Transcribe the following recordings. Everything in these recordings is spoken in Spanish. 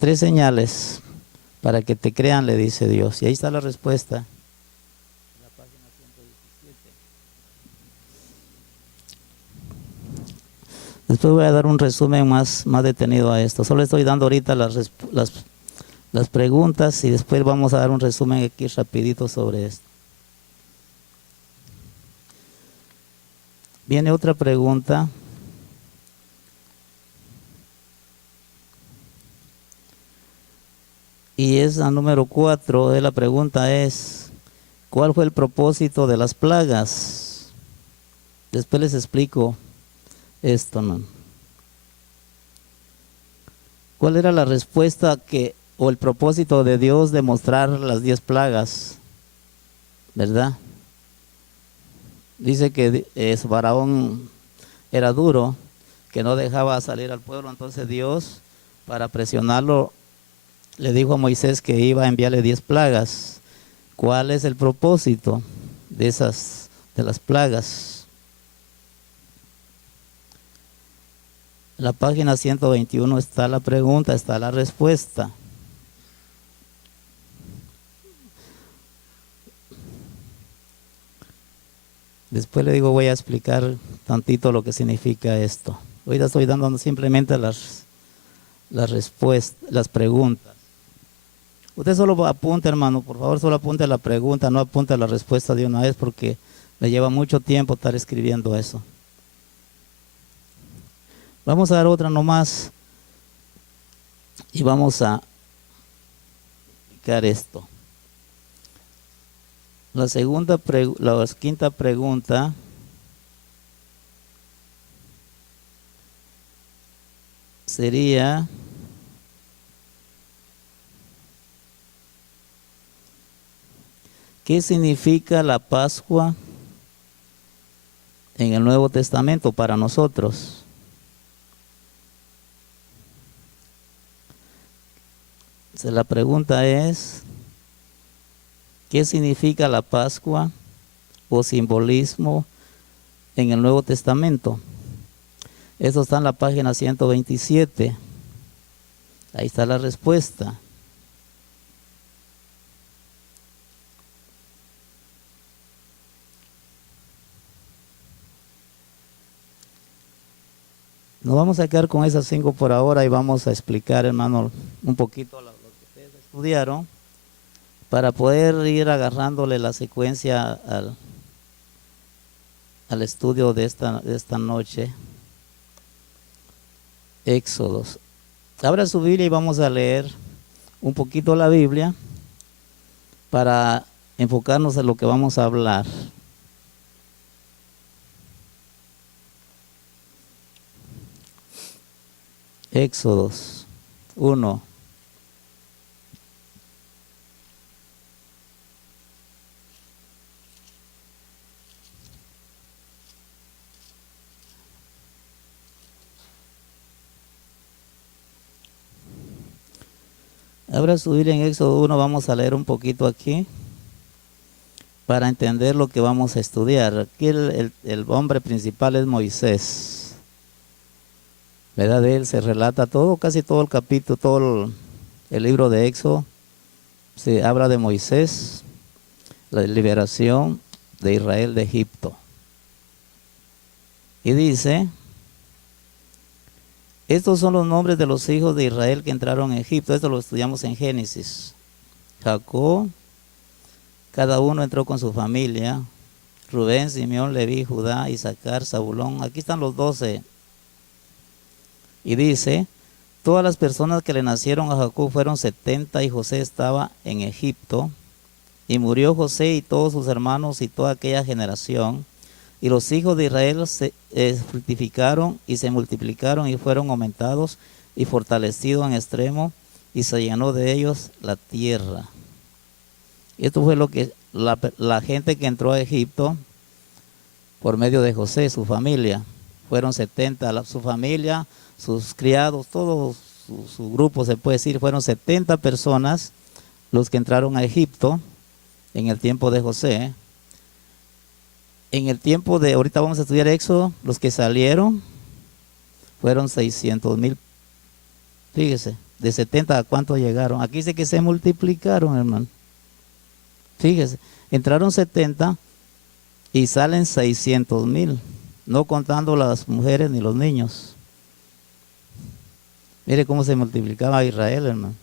tres señales para que te crean, le dice Dios. Y ahí está la respuesta. En la página 117. Después voy a dar un resumen más detenido a esto. Solo estoy dando ahorita las preguntas y después vamos a dar un resumen aquí rapidito sobre esto. Viene otra pregunta. Y es la número 4. La pregunta es, ¿cuál fue el propósito de las plagas? Después les explico esto, ¿no? ¿Cuál era la respuesta o el propósito de Dios de mostrar las 10 plagas? ¿Verdad? Dice que Faraón era duro, que no dejaba salir al pueblo. Entonces Dios, para presionarlo, le dijo a Moisés que iba a enviarle 10 plagas. ¿Cuál es el propósito de las plagas? En la página 121 está la pregunta, está la respuesta. Después le digo, voy a explicar tantito lo que significa esto. Ahorita estoy dando simplemente las respuestas, las preguntas. Usted solo apunte, hermano, por favor, solo apunte la pregunta, no apunte la respuesta de una vez porque le lleva mucho tiempo estar escribiendo eso. Vamos a dar otra nomás y vamos a explicar esto. La quinta pregunta sería: ¿qué significa la Pascua en el Nuevo Testamento para nosotros? La pregunta es: ¿qué significa la Pascua o simbolismo en el Nuevo Testamento? Eso está en la página 127. Ahí está la respuesta. Nos vamos a quedar con esas 5 por ahora y vamos a explicar, hermano, un poquito lo que ustedes estudiaron para poder ir agarrándole la secuencia al estudio de esta noche. Éxodos. Abra su Biblia y vamos a leer un poquito la Biblia para enfocarnos en lo que vamos a hablar. Éxodos 1. Abra su Biblia en Éxodo 1, vamos a leer un poquito aquí para entender lo que vamos a estudiar. Aquí el hombre principal es Moisés. ¿Verdad? De él se relata todo, casi todo el capítulo, todo el libro de Éxodo. Se habla de Moisés, la liberación de Israel de Egipto. Y dice: estos son los nombres de los hijos de Israel que entraron en Egipto. Esto lo estudiamos en Génesis. Jacob, cada uno entró con su familia. Rubén, Simeón, Leví, Judá, Isaacar, Zabulón. Aquí están los 12. Y dice: todas las personas que le nacieron a Jacob fueron 70 y José estaba en Egipto. Y murió José y todos sus hermanos y toda aquella generación. Y los hijos de Israel se fructificaron y se multiplicaron y fueron aumentados y fortalecidos en extremo, y se llenó de ellos la tierra. Esto fue lo que la gente que entró a Egipto por medio de José, su familia. Fueron 70, su familia, sus criados, todo su grupo, se puede decir, fueron 70 personas los que entraron a Egipto en el tiempo de José. En el tiempo de, ahorita vamos a estudiar Éxodo, los que salieron fueron 600,000. Fíjese, de 70 a cuántos llegaron. Aquí dice que se multiplicaron, hermano. Fíjese, entraron 70 y salen 600,000, no contando las mujeres ni los niños. Mire cómo se multiplicaba Israel, hermano.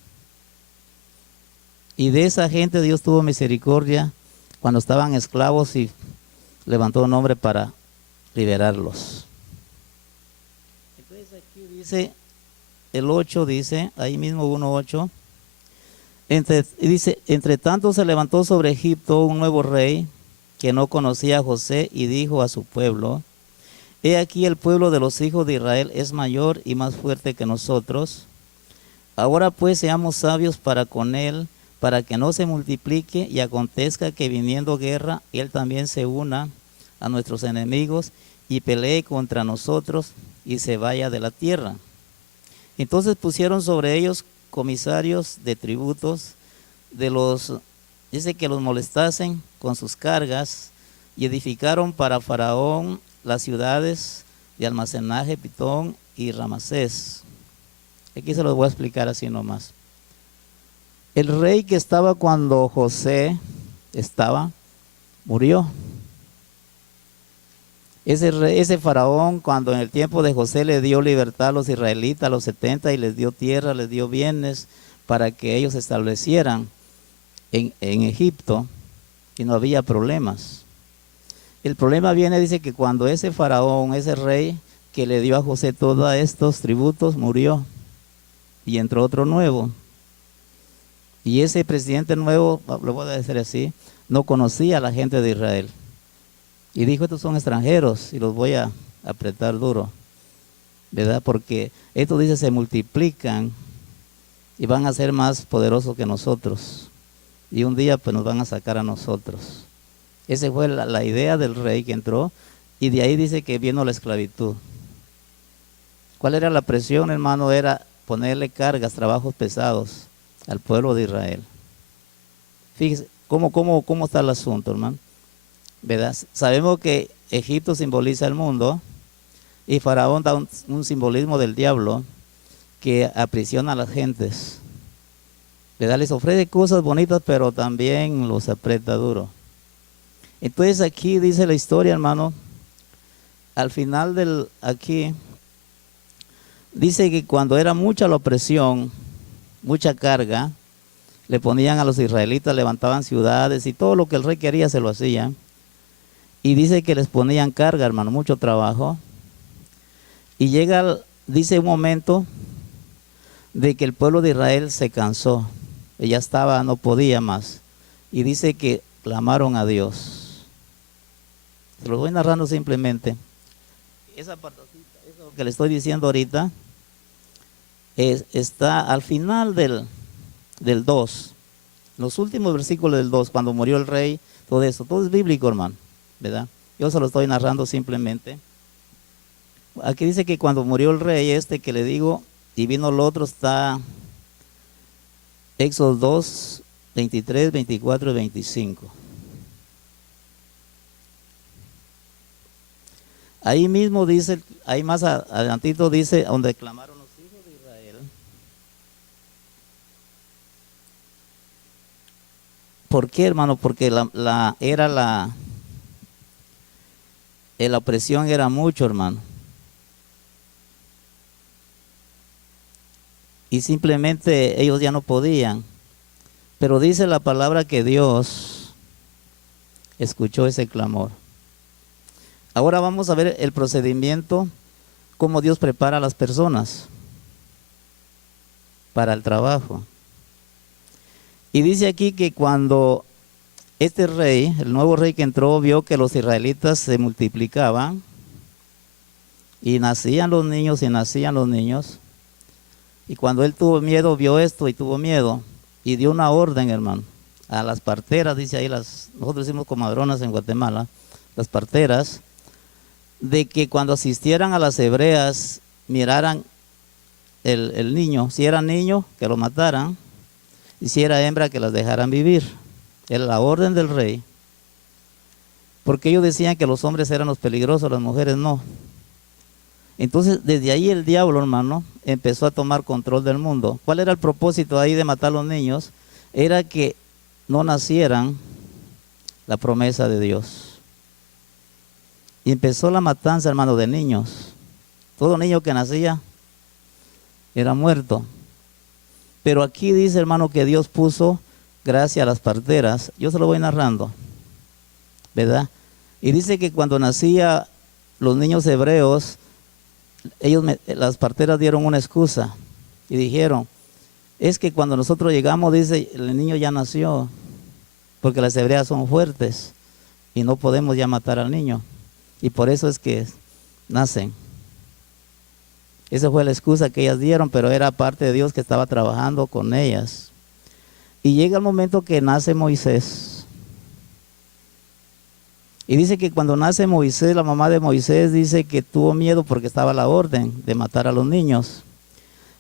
Y de esa gente Dios tuvo misericordia cuando estaban esclavos y levantó un hombre para liberarlos. Entonces aquí dice, el 8 dice, ahí mismo 1:8, dice, entre tanto se levantó sobre Egipto un nuevo rey que no conocía a José y dijo a su pueblo, he aquí el pueblo de los hijos de Israel es mayor y más fuerte que nosotros. Ahora pues seamos sabios para con él, para que no se multiplique y acontezca que viniendo guerra, él también se una a nuestros enemigos y pelee contra nosotros y se vaya de la tierra. Entonces pusieron sobre ellos comisarios de tributos, dice que los molestasen con sus cargas, y edificaron para Faraón las ciudades de almacenaje, Pitón y Ramasés. Aquí se los voy a explicar así nomás. El rey que estaba cuando José estaba, murió. Ese faraón, cuando en el tiempo de José le dio libertad a los israelitas, a los 70, y les dio tierra, les dio bienes para que ellos se establecieran en Egipto, y no había problemas. El problema viene, dice que cuando ese faraón, ese rey que le dio a José todos estos tributos, murió y entró otro nuevo. Y ese presidente nuevo, lo voy a decir así, no conocía a la gente de Israel. Y dijo, estos son extranjeros y los voy a apretar duro, ¿verdad? Porque estos, dice, se multiplican y van a ser más poderosos que nosotros. Y un día pues nos van a sacar a nosotros. Esa fue la idea del rey que entró, y de ahí dice que vino la esclavitud. ¿Cuál era la presión, hermano? Era ponerle cargas, trabajos pesados al pueblo de Israel. Fíjese cómo está el asunto, hermano, ¿verdad? Sabemos que Egipto simboliza el mundo y Faraón da un simbolismo del diablo que aprisiona a las gentes, ¿verdad? Les ofrece cosas bonitas, pero también los aprieta duro. Entonces aquí dice la historia, hermano, al final aquí dice que cuando era mucha la opresión, mucha carga, le ponían a los israelitas, levantaban ciudades y todo lo que el rey quería se lo hacía. Y dice que les ponían carga, hermano, mucho trabajo. Y dice un momento de que el pueblo de Israel se cansó, ya estaba, no podía más. Y dice que clamaron a Dios. Se lo voy narrando simplemente. Esa partecita, eso que le estoy diciendo ahorita, está al final del 2, los últimos versículos del 2, cuando murió el rey, todo eso, todo es bíblico, hermano, ¿verdad? Yo se lo estoy narrando simplemente. Aquí dice que cuando murió el rey que le digo, y vino el otro, está Éxodo 2, 23, 24 y 25. Ahí mismo dice, ahí más adelantito dice, donde clamaron los hijos de Israel. ¿Por qué, hermano? Porque la opresión era mucho, hermano. Y simplemente ellos ya no podían. Pero dice la palabra que Dios escuchó ese clamor. Ahora vamos a ver el procedimiento, cómo Dios prepara a las personas para el trabajo. Y dice aquí que cuando este rey, el nuevo rey que entró, vio que los israelitas se multiplicaban y nacían los niños y nacían los niños. Y cuando él tuvo miedo, vio esto y tuvo miedo y dio una orden, hermano, a las parteras, dice ahí, nosotros decimos comadronas en Guatemala, las parteras, de que cuando asistieran a las hebreas miraran el niño, si era niño que lo mataran y si era hembra que las dejaran vivir. Era la orden del rey, porque ellos decían que los hombres eran los peligrosos, las mujeres no. Entonces, desde ahí el diablo, hermano, empezó a tomar control del mundo. ¿Cuál era el propósito ahí de matar a los niños? Era que no nacieran la promesa de Dios. Y empezó la matanza, hermano, de niños. Todo niño que nacía era muerto. Pero aquí dice, hermano, que Dios puso gracia a las parteras. Yo se lo voy narrando, ¿verdad? Y dice que cuando nacía los niños hebreos, las parteras dieron una excusa y dijeron, es que cuando nosotros llegamos, dice, el niño ya nació, porque las hebreas son fuertes y no podemos ya matar al niño. Y por eso es que nacen. Esa fue la excusa que ellas dieron, pero era parte de Dios que estaba trabajando con ellas. Y llega el momento que nace Moisés. Y dice que cuando nace Moisés, la mamá de Moisés dice que tuvo miedo porque estaba la orden de matar a los niños.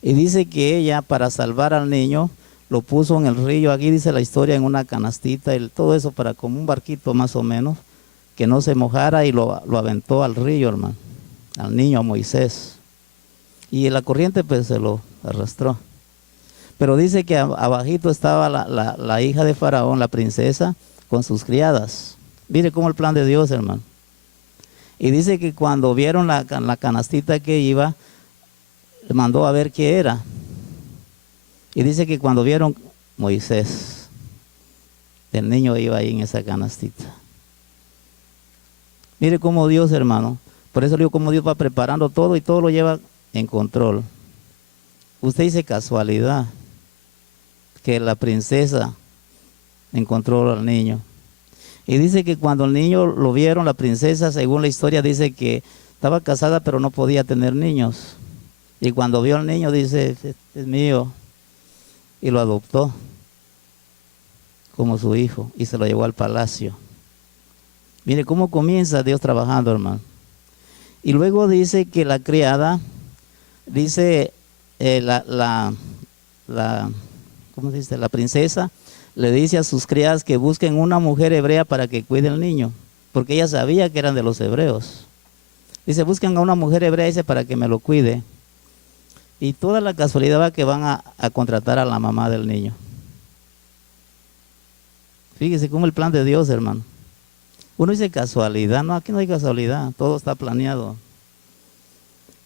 Y dice que ella, para salvar al niño, lo puso en el río. Aquí dice la historia, en una canastita, todo eso para como un barquito más o menos, que no se mojara, y lo aventó al río, hermano, al niño, a Moisés. Y la corriente pues se lo arrastró. Pero dice que abajito estaba la hija de Faraón, la princesa, con sus criadas. Mire cómo el plan de Dios, hermano. Y dice que cuando vieron la canastita que iba, le mandó a ver qué era. Y dice que cuando vieron Moisés, el niño iba ahí en esa canastita. Mire cómo Dios, hermano, por eso digo cómo Dios va preparando todo y todo lo lleva en control. Usted dice casualidad que la princesa encontró al niño. Y dice que cuando el niño lo vieron, la princesa, según la historia, dice que estaba casada pero no podía tener niños. Y cuando vio al niño dice, este es mío. Y lo adoptó como su hijo y se lo llevó al palacio. Mire cómo comienza Dios trabajando, hermano. Y luego dice que la criada, dice ¿cómo se dice? La princesa le dice a sus criadas que busquen una mujer hebrea para que cuide al niño, porque ella sabía que eran de los hebreos. Dice, busquen a una mujer hebrea, dice, para que me lo cuide. Y toda la casualidad va que van a contratar a la mamá del niño. Fíjese cómo el plan de Dios, hermano. Uno dice casualidad, no, aquí no hay casualidad, todo está planeado.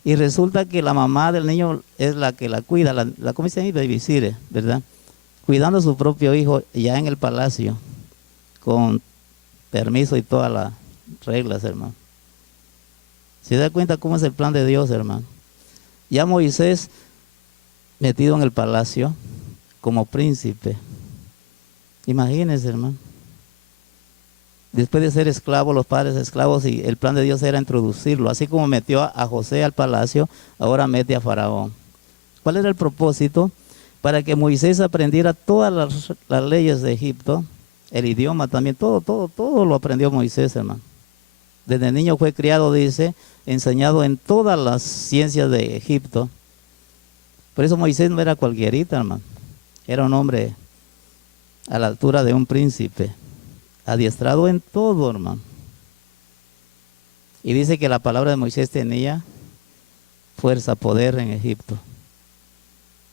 Y resulta que la mamá del niño es la que la cuida, la como dice ahí, babysitter, ¿verdad? Cuidando a su propio hijo ya en el palacio, con permiso y todas las reglas, hermano. ¿Se da cuenta cómo es el plan de Dios, hermano? Ya Moisés, metido en el palacio, como príncipe. Imagínense, hermano. Después de ser esclavo, los padres esclavos, y el plan de Dios era introducirlo. Así como metió a José al palacio, ahora mete a Faraón. ¿Cuál era el propósito? Para que Moisés aprendiera todas las leyes de Egipto, el idioma también, todo lo aprendió Moisés, hermano. Desde niño fue criado, dice, enseñado en todas las ciencias de Egipto. Por eso Moisés no era cualquierita, hermano. Era un hombre a la altura de un príncipe, adiestrado en todo, hermano. Y dice que la palabra de Moisés tenía fuerza, poder en Egipto,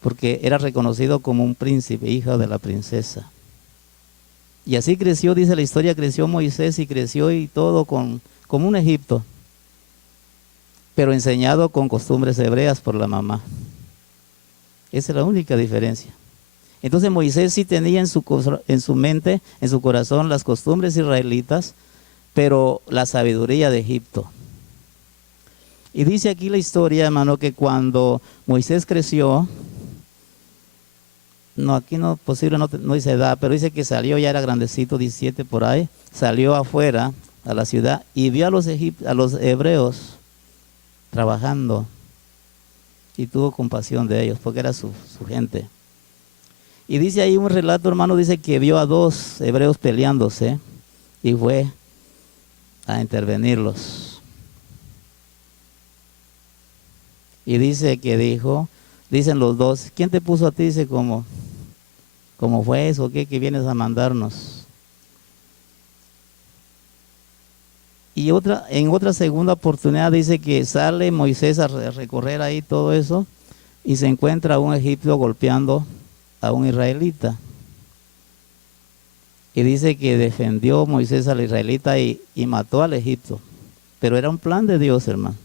porque era reconocido como un príncipe, hijo de la princesa. Y así creció, dice la historia, creció Moisés y creció y todo como un Egipto, pero enseñado con costumbres hebreas por la mamá. Esa es la única diferencia. Entonces Moisés sí tenía en su mente, en su corazón, las costumbres israelitas, pero la sabiduría de Egipto. Y dice aquí la historia, hermano, que cuando Moisés creció, no, aquí no, posible, no dice edad, pero dice que salió, ya era grandecito, 17 por ahí, salió afuera a la ciudad y vio a los hebreos trabajando y tuvo compasión de ellos porque era su gente. Y dice ahí un relato, hermano, dice que vio a dos hebreos peleándose y fue a intervenirlos. Y dice que dicen los dos, ¿quién te puso a ti? Dice, ¿cómo fue eso? ¿Qué vienes a mandarnos? Y en otra segunda oportunidad dice que sale Moisés a recorrer ahí todo eso y se encuentra a un egipcio golpeando a un israelita. Y dice que defendió Moisés al israelita y mató al egipcio. Pero era un plan de Dios, hermano.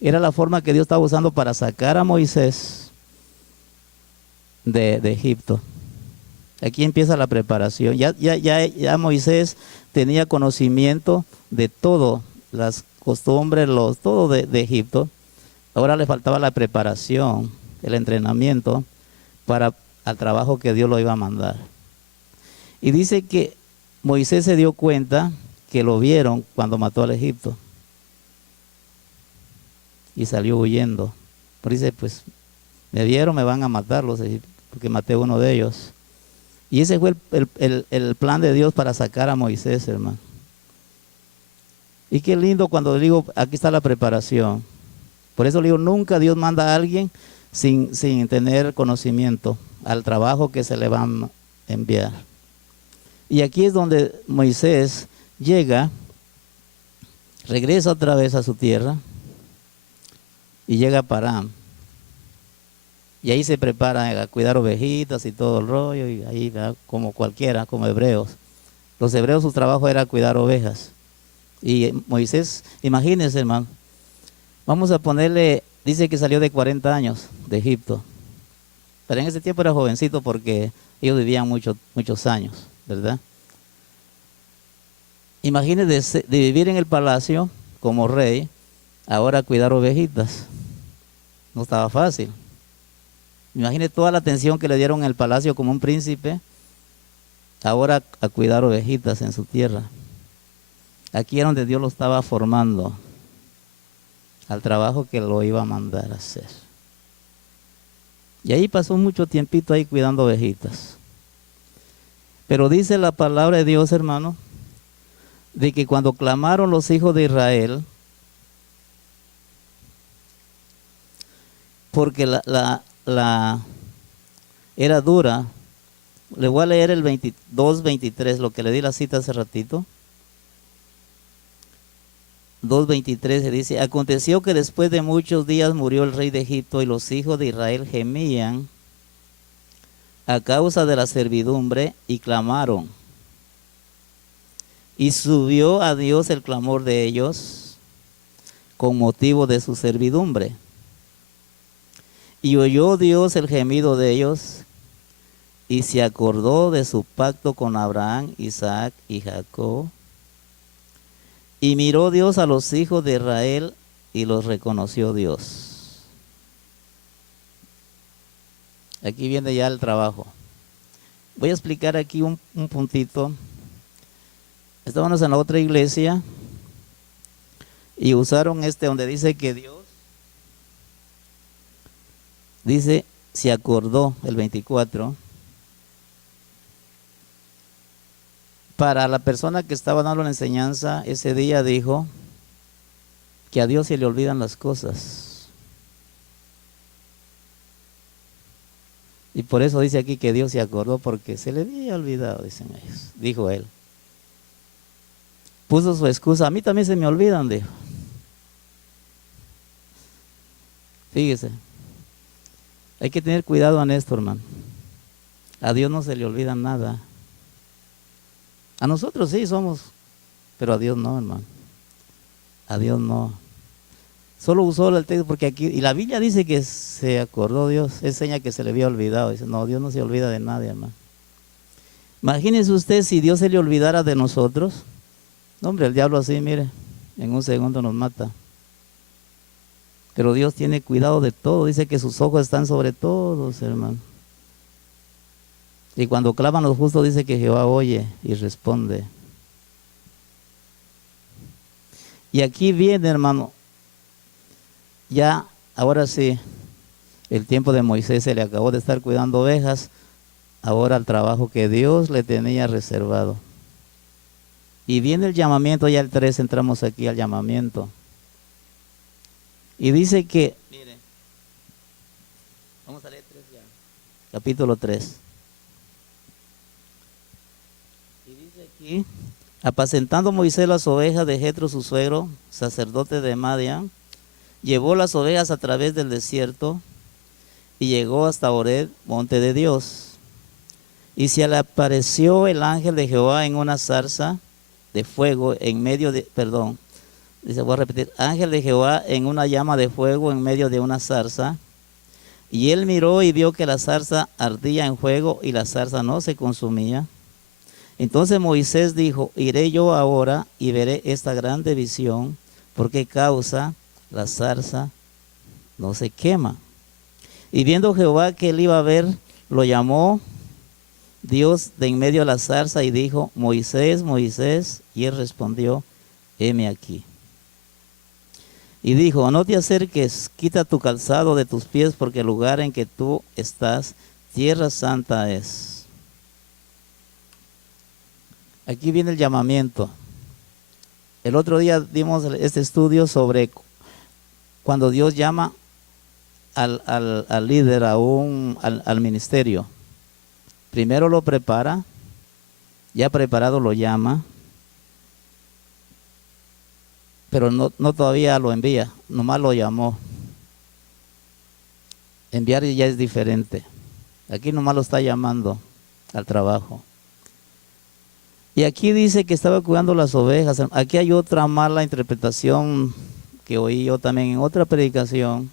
Era la forma que Dios estaba usando para sacar a Moisés de Egipto. Aquí empieza la preparación. Ya Moisés tenía conocimiento de todo, las costumbres, todo de Egipto. Ahora le faltaba la preparación, el entrenamiento para el trabajo que Dios lo iba a mandar. Y dice que Moisés se dio cuenta que lo vieron cuando mató al Egipto. Y salió huyendo. Pero dice, pues, me vieron, me van a matar los egipcios, porque maté a uno de ellos. Y ese fue el plan de Dios para sacar a Moisés, hermano. Y qué lindo cuando digo, aquí está la preparación. Por eso le digo, nunca Dios manda a alguien sin tener conocimiento al trabajo que se le va a enviar. Y aquí es donde Moisés llega, regresa otra vez a su tierra y llega a Parán. Y ahí se prepara a cuidar ovejitas y todo el rollo, y ahí ¿verdad? Como cualquiera, como hebreos. Los hebreos su trabajo era cuidar ovejas. Y Moisés, imagínense hermano, vamos a ponerle, dice que salió de 40 años de Egipto. Pero en ese tiempo era jovencito porque ellos vivían muchos años, ¿verdad? Imagínense de vivir en el palacio como rey, ahora cuidar ovejitas. No estaba fácil. Imagine toda la atención que le dieron en el palacio como un príncipe, ahora a cuidar ovejitas en su tierra. Aquí era donde Dios lo estaba formando al trabajo que lo iba a mandar a hacer. Y ahí pasó mucho tiempito ahí cuidando ovejitas. Pero dice la palabra de Dios, hermano, de que cuando clamaron los hijos de Israel, porque era dura. Le voy a leer el 22:23, lo que le di la cita hace ratito. 2:23 se dice, aconteció que después de muchos días murió el rey de Egipto y los hijos de Israel gemían a causa de la servidumbre y clamaron. Y subió a Dios el clamor de ellos con motivo de su servidumbre. Y oyó Dios el gemido de ellos y se acordó de su pacto con Abraham, Isaac y Jacob. Y miró Dios a los hijos de Israel y los reconoció Dios. Aquí viene ya el trabajo. Voy a explicar aquí un puntito. Estábamos en la otra iglesia y usaron donde dice que Dios dice, se acordó el 24. Para la persona que estaba dando la enseñanza, ese día dijo que a Dios se le olvidan las cosas. Y por eso dice aquí que Dios se acordó, porque se le había olvidado, dicen ellos, dijo él. Puso su excusa, a mí también se me olvidan, dijo. Fíjese. Hay que tener cuidado en esto, hermano. A Dios no se le olvida nada. A nosotros sí somos, pero a Dios no, hermano. A Dios no. Solo usó el texto porque aquí, y la Biblia dice que se acordó Dios, es seña que se le había olvidado. Dice, no, Dios no se olvida de nadie, hermano. Imagínense usted si Dios se le olvidara de nosotros. No, hombre, el diablo así, mire, en un segundo nos mata. Pero Dios tiene cuidado de todo. Dice que sus ojos están sobre todos, hermano. Y cuando claman los justos dice que Jehová oye y responde. Y aquí viene, hermano. Ya, ahora sí, el tiempo de Moisés se le acabó de estar cuidando ovejas. Ahora el trabajo que Dios le tenía reservado. Y viene el llamamiento, ya el 3 entramos aquí al llamamiento. Y dice que, mire, vamos a leer 3 ya. Capítulo 3. Y dice aquí, Apacentando Moisés las ovejas de Jetro su suegro, sacerdote de Madián, llevó las ovejas a través del desierto y llegó hasta Horeb, monte de Dios. Y se le apareció el ángel de Jehová en una zarza de fuego en medio de, perdón, dice, voy a repetir, ángel de Jehová en una llama de fuego en medio de una zarza. Y él miró y vio que la zarza ardía en fuego y la zarza no se consumía. Entonces Moisés dijo, iré yo ahora y veré esta grande visión, por qué causa la zarza no se quema. Y viendo Jehová que él iba a ver, lo llamó Dios de en medio de la zarza y dijo, Moisés, Moisés, y él respondió, heme aquí. Y dijo, no te acerques, quita tu calzado de tus pies, porque el lugar en que tú estás, tierra santa es. Aquí viene el llamamiento. El otro día dimos este estudio sobre cuando Dios llama al líder, al ministerio. Primero lo prepara, ya preparado lo llama, pero no todavía lo envía, nomás lo llamó. Enviar ya es diferente. Aquí nomás lo está llamando al trabajo. Y aquí dice que estaba cuidando las ovejas. Aquí hay otra mala interpretación que oí yo también en otra predicación.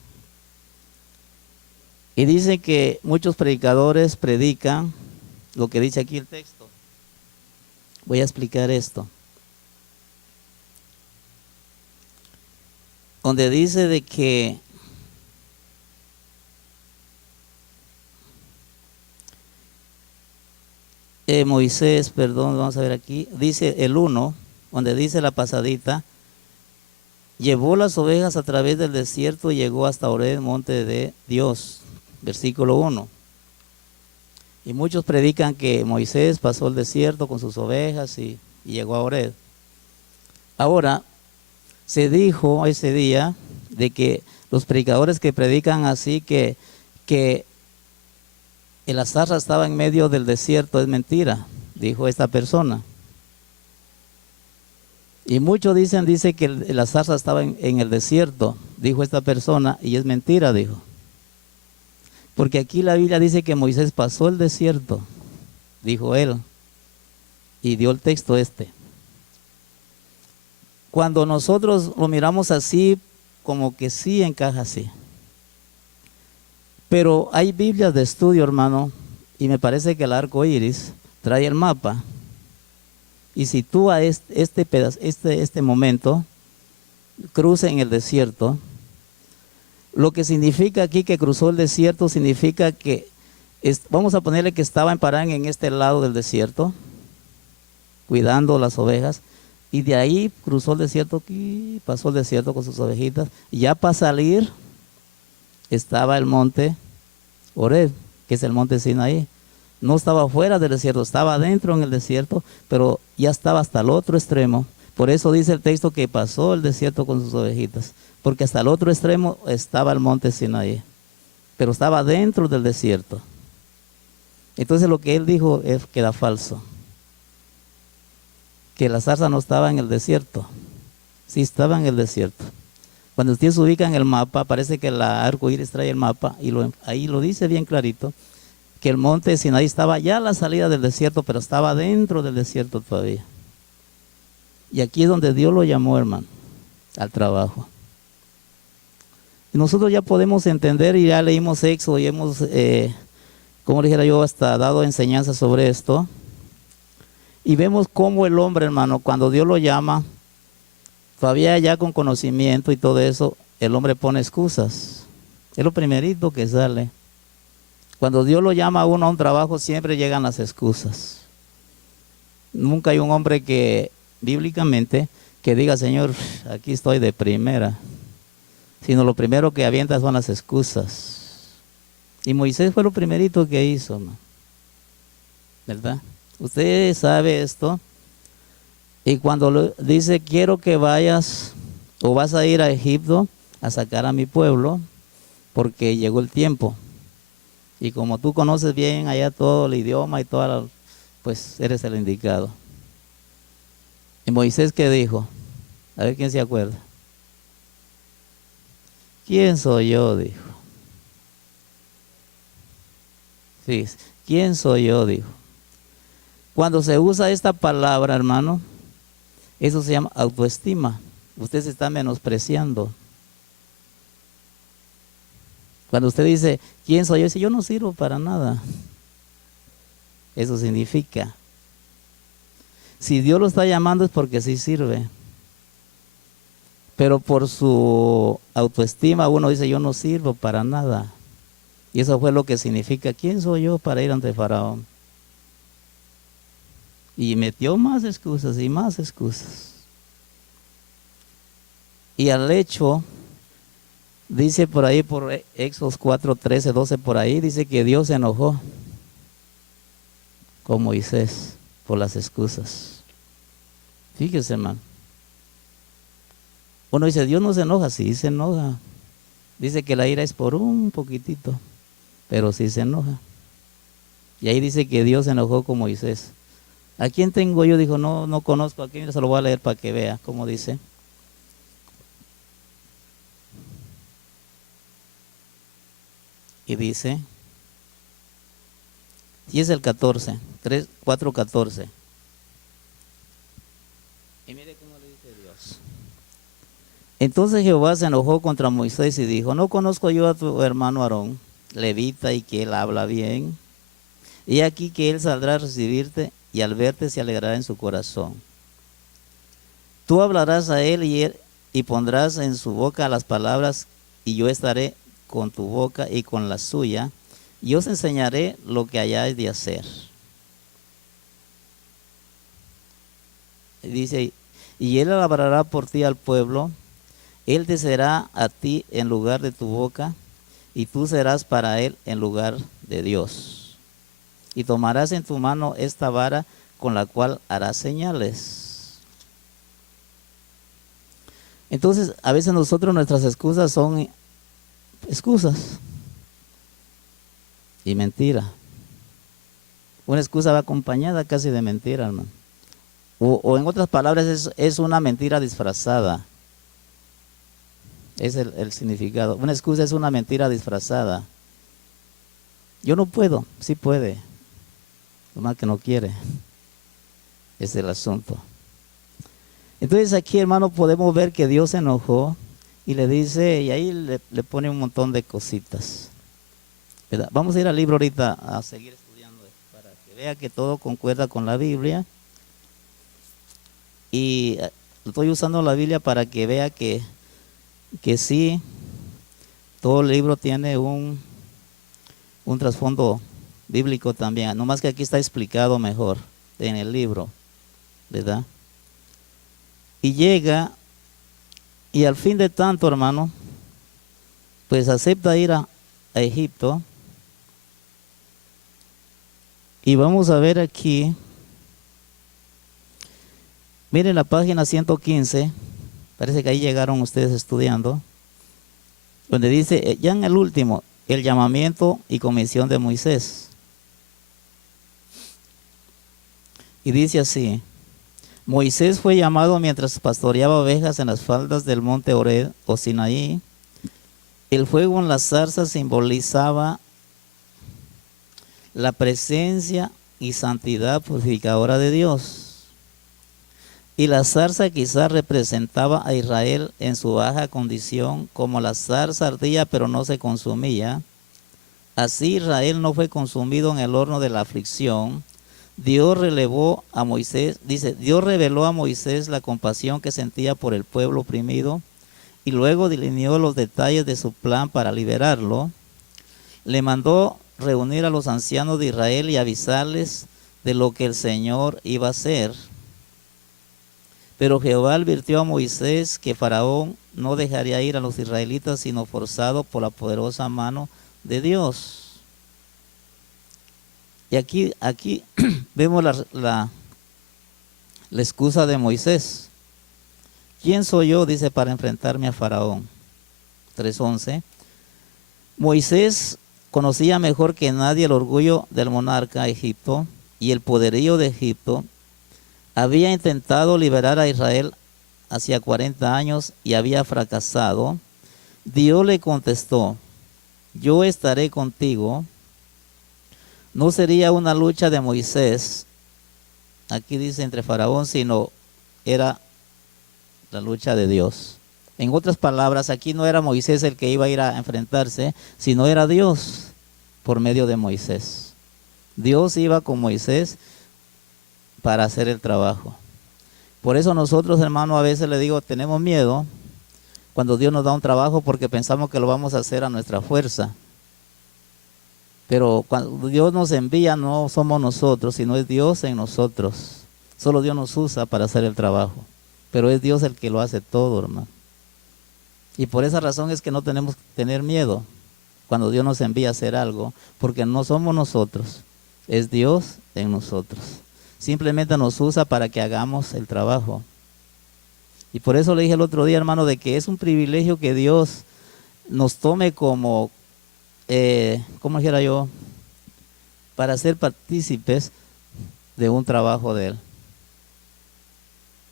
Y dice que muchos predicadores predican lo que dice aquí el texto. Voy a explicar esto. Donde dice de que Moisés, perdón, vamos a ver aquí, dice el 1, donde dice la pasadita, llevó las ovejas a través del desierto y llegó hasta Horeb, monte de Dios, versículo 1. Y muchos predican que Moisés pasó el desierto con sus ovejas y llegó a Horeb. Ahora, se dijo ese día de que los predicadores que predican así que la zarza estaba en medio del desierto, es mentira, dijo esta persona. Y muchos dice que la zarza estaba en el desierto, dijo esta persona, y es mentira, dijo. Porque aquí la Biblia dice que Moisés pasó el desierto, dijo él, y dio el texto este. Cuando nosotros lo miramos así, como que sí encaja así. Pero hay Biblias de estudio, hermano, y me parece que el arco iris trae el mapa y sitúa este momento, cruza en el desierto. Lo que significa aquí que cruzó el desierto significa que, vamos a ponerle que estaba en Parán en este lado del desierto, cuidando las ovejas, y de ahí cruzó el desierto aquí, pasó el desierto con sus ovejitas, y ya para salir estaba el monte Horeb, que es el monte Sinaí. No estaba fuera del desierto, estaba dentro en el desierto, pero ya estaba hasta el otro extremo. Por eso dice el texto que pasó el desierto con sus ovejitas, porque hasta el otro extremo estaba el monte Sinaí, pero estaba dentro del desierto. Entonces lo que él dijo es que era falso, que la zarza no estaba en el desierto, sí estaba en el desierto. Cuando usted se ubica en el mapa, parece que el arco iris trae el mapa y ahí lo dice bien clarito, que el monte Sinaí estaba ya a la salida del desierto, pero estaba dentro del desierto todavía. Y aquí es donde Dios lo llamó, hermano, al trabajo. Y nosotros ya podemos entender, y ya leímos Éxodo y hemos, como le dijera yo, hasta dado enseñanza sobre esto. Y vemos cómo el hombre, hermano, cuando Dios lo llama, todavía ya con conocimiento y todo eso, el hombre pone excusas. Es lo primerito que sale. Cuando Dios lo llama a uno a un trabajo, siempre llegan las excusas. Nunca hay un hombre que, bíblicamente, que diga, Señor, aquí estoy de primera. Sino lo primero que avienta son las excusas. Y Moisés fue lo primerito que hizo, ¿no? ¿Verdad? Usted sabe esto. Y cuando dice, quiero que vayas o vas a ir a Egipto a sacar a mi pueblo, porque llegó el tiempo. Y como tú conoces bien allá todo el idioma y toda pues eres el indicado. ¿Y Moisés qué dijo? A ver quién se acuerda. ¿Quién soy yo? Dijo. Fíjese, ¿quién soy yo? Dijo. Cuando se usa esta palabra, hermano, eso se llama autoestima. Usted se está menospreciando. Cuando usted dice, ¿quién soy yo? Dice, yo no sirvo para nada. Eso significa. Si Dios lo está llamando es porque sí sirve. Pero por su autoestima uno dice, yo no sirvo para nada. Y eso fue lo que significa, ¿quién soy yo para ir ante Faraón? Y metió más excusas y más excusas. Y al hecho, dice por ahí, por Éxodo 4, 13, 12, por ahí, dice que Dios se enojó con Moisés por las excusas. Fíjese, hermano. Uno dice, Dios no se enoja, sí se enoja. Dice que la ira es por un poquitito, pero sí se enoja. Y ahí dice que Dios se enojó con Moisés. ¿A quién tengo yo? Dijo, no conozco a quién, se lo voy a leer para que vea cómo dice. Y dice, y es el 14, 4, 14. Y mire cómo le dice Dios. Entonces Jehová se enojó contra Moisés y dijo, ¿no conozco yo a tu hermano Aarón, levita, y que él habla bien? Y aquí que él saldrá a recibirte y al verte se alegrará en su corazón. Tú hablarás a él y pondrás en su boca las palabras, y yo estaré con tu boca y con la suya, y os enseñaré lo que hayáis de hacer. Dice, y él alabará por ti al pueblo, él te será a ti en lugar de tu boca, y tú serás para él en lugar de Dios. Y tomarás en tu mano esta vara con la cual harás señales. Entonces, a veces nosotros nuestras excusas son excusas y mentira. Una excusa va acompañada casi de mentira, hermano. O en otras palabras, es una mentira disfrazada. Es el significado. Una excusa es una mentira disfrazada. Yo no puedo, sí puede. Lo más que no quiere. Es el asunto. Entonces aquí, hermano, podemos ver que Dios se enojó y le dice, y ahí le pone un montón de cositas, ¿verdad? Vamos a ir al libro ahorita a seguir estudiando para que vea que todo concuerda con la Biblia. Y estoy usando la Biblia para que vea que sí, todo el libro tiene un trasfondo bíblico también. No más que aquí está explicado mejor en el libro, ¿verdad? Y llega, y al fin de tanto, hermano, pues acepta ir a Egipto. Y vamos a ver aquí, miren la página 115, parece que ahí llegaron ustedes estudiando, donde dice, ya en el último, el llamamiento y comisión de Moisés. Y dice así, Moisés fue llamado mientras pastoreaba ovejas en las faldas del monte Horeb o Sinaí. El fuego en la zarza simbolizaba la presencia y santidad purificadora de Dios. Y la zarza quizás representaba a Israel en su baja condición, como la zarza ardía pero no se consumía. Así Israel no fue consumido en el horno de la aflicción. Dios relevó a Moisés, dice, Dios reveló a Moisés la compasión que sentía por el pueblo oprimido y luego delineó los detalles de su plan para liberarlo. Le mandó reunir a los ancianos de Israel y avisarles de lo que el Señor iba a hacer. Pero Jehová advirtió a Moisés que Faraón no dejaría ir a los israelitas sino forzado por la poderosa mano de Dios. Y aquí vemos la excusa de Moisés. ¿Quién soy yo? Dice, para enfrentarme a Faraón. 3:11. Moisés conocía mejor que nadie el orgullo del monarca de Egipto y el poderío de Egipto. había intentado liberar a Israel hacía 40 años y había fracasado, Dios le contestó: yo estaré contigo. No sería una lucha de Moisés, aquí dice entre Faraón, sino era la lucha de Dios. En otras palabras, aquí no era Moisés el que iba a ir a enfrentarse, sino era Dios por medio de Moisés. Dios iba con Moisés para hacer el trabajo. Por eso nosotros, hermanos, a veces le digo, tenemos miedo cuando Dios nos da un trabajo porque pensamos que lo vamos a hacer a nuestra fuerza. Pero cuando Dios nos envía, no somos nosotros, sino es Dios en nosotros. Solo Dios nos usa para hacer el trabajo. Pero es Dios el que lo hace todo, hermano. Y por esa razón es que no tenemos que tener miedo cuando Dios nos envía a hacer algo, porque no somos nosotros, es Dios en nosotros. Simplemente nos usa para que hagamos el trabajo. Y por eso le dije el otro día, hermano, de que es un privilegio que Dios nos tome como, ¿cómo dijera yo? Para ser partícipes de un trabajo de Él.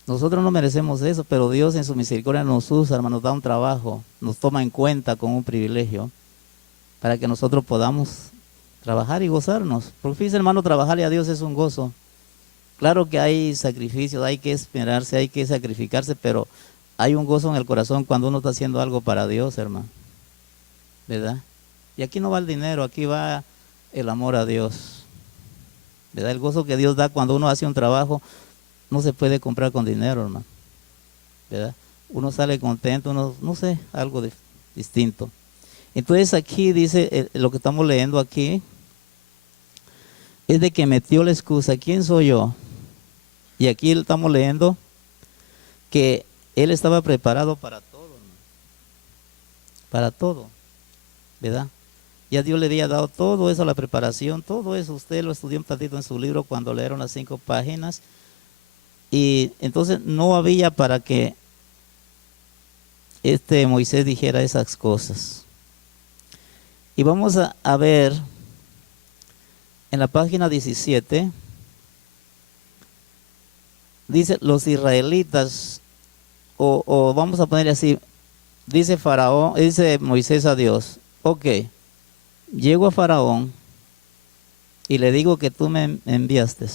Nosotros no merecemos eso, pero Dios en su misericordia nos usa, hermano, nos da un trabajo, nos toma en cuenta como un privilegio para que nosotros podamos trabajar y gozarnos. Porque fíjese, hermano, trabajarle a Dios es un gozo. Claro que hay sacrificios, hay que esperarse, hay que sacrificarse, pero hay un gozo en el corazón cuando uno está haciendo algo para Dios, hermano. ¿Verdad? Y aquí no va el dinero, aquí va el amor a Dios. ¿Verdad? El gozo que Dios da cuando uno hace un trabajo no se puede comprar con dinero, hermano. ¿Verdad? Uno sale contento, uno, no sé, algo distinto. Entonces aquí dice, lo que estamos leyendo aquí, es de que metió la excusa, ¿quién soy yo? Y aquí estamos leyendo que él estaba preparado para todo, hermano. Para todo, ¿verdad? Ya Dios le había dado todo eso, la preparación, todo eso. Usted lo estudió un platito en su libro cuando leyeron las 5 páginas. Y entonces no había para que Moisés dijera esas cosas. Y vamos a ver en la página 17, dice los israelitas, o vamos a poner así, dice Faraón, dice Moisés a Dios: ok, llego a Faraón y le digo que tú me enviaste,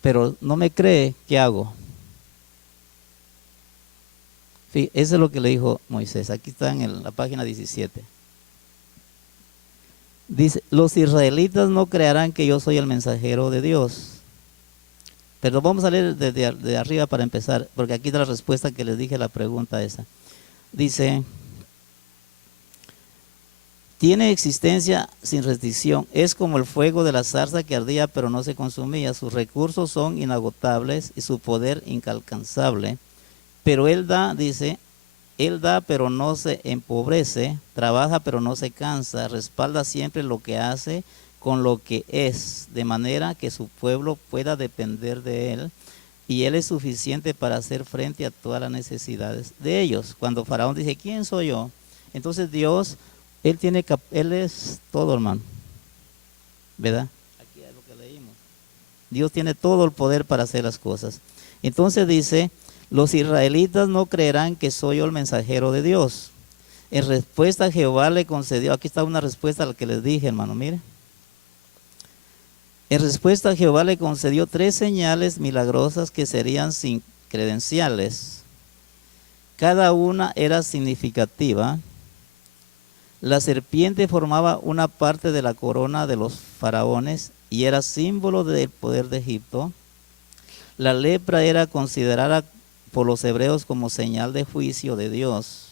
pero no me cree, ¿qué hago? Eso es lo que le dijo Moisés. Aquí está en la página 17. Dice: los israelitas no creerán que yo soy el mensajero de Dios. Pero vamos a leer de arriba para empezar, porque aquí está la respuesta que les dije a la pregunta esa. Dice: tiene existencia sin restricción, es como el fuego de la zarza que ardía pero no se consumía. Sus recursos son inagotables y su poder inalcanzable. Pero Él da, dice, Él da pero no se empobrece, trabaja pero no se cansa, respalda siempre lo que hace con lo que es, de manera que su pueblo pueda depender de Él, y Él es suficiente para hacer frente a todas las necesidades de ellos. Cuando Faraón dice, ¿quién soy yo? Entonces Dios, Él es todo, hermano, ¿verdad? Aquí es lo que leímos. Dios tiene todo el poder para hacer las cosas. Entonces dice: los israelitas no creerán que soy yo el mensajero de Dios. En respuesta Jehová le concedió, aquí está una respuesta a la que les dije, hermano, mire. En respuesta Jehová le concedió 3 señales milagrosas que serían sin credenciales. Cada una era significativa. La serpiente formaba una parte de la corona de los faraones y era símbolo del poder de Egipto. La lepra era considerada por los hebreos como señal de juicio de Dios.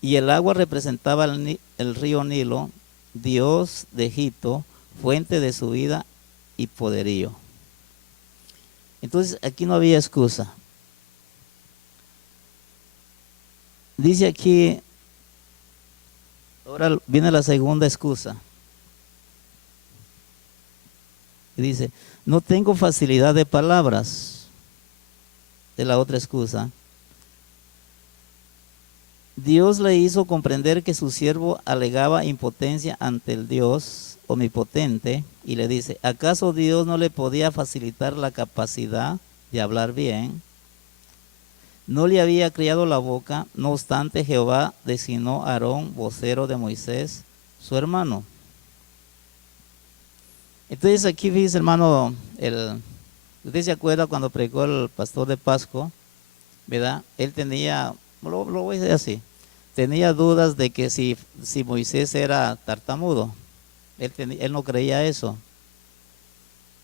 Y el agua representaba el río Nilo, Dios de Egipto, fuente de su vida y poderío. Entonces aquí no había excusa. Dice aquí, ahora viene la segunda excusa. Y dice: no tengo facilidad de palabras. De la otra excusa. Dios le hizo comprender que su siervo alegaba impotencia ante el Dios omnipotente y le dice, ¿acaso Dios no le podía facilitar la capacidad de hablar bien? No le había criado la boca, no obstante Jehová designó a Aarón, vocero de Moisés, su hermano. Entonces aquí fíjese, hermano, usted se acuerda cuando predicó el pastor de Pasco, ¿verdad? Él tenía, lo voy a decir así, tenía dudas de que si Moisés era tartamudo. Él no creía eso.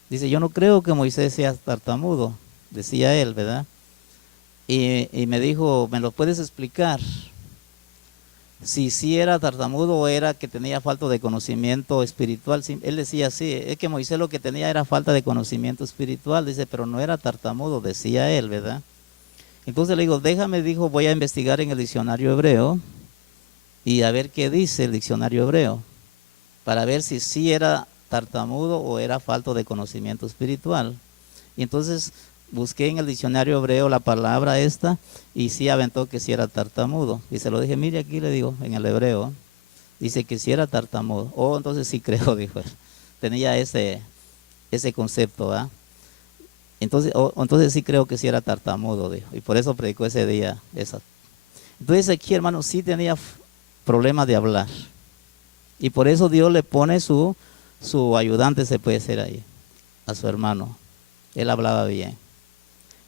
Dice, yo no creo que Moisés sea tartamudo, decía él, ¿verdad? Y me dijo, ¿me lo puedes explicar? Si sí era tartamudo o era que tenía falta de conocimiento espiritual. Sí, él decía así, es que Moisés lo que tenía era falta de conocimiento espiritual, dice, pero no era tartamudo, decía él, ¿verdad? Entonces le digo, déjame, dijo, voy a investigar en el diccionario hebreo y a ver qué dice el diccionario hebreo, para ver si sí era tartamudo o era falta de conocimiento espiritual. Y entonces busqué en el diccionario hebreo la palabra esta y sí aventó que sí era tartamudo. Y se lo dije, mire aquí, le digo, en el hebreo, dice que sí era tartamudo. Oh, entonces sí creo, dijo él. Tenía ese concepto, ¿verdad? Entonces sí creo que sí era tartamudo, dijo. Y por eso predicó ese día esa. Entonces aquí, hermano, sí tenía problemas de hablar. Y por eso Dios le pone su ayudante, se puede ser ahí, a su hermano. Él hablaba bien.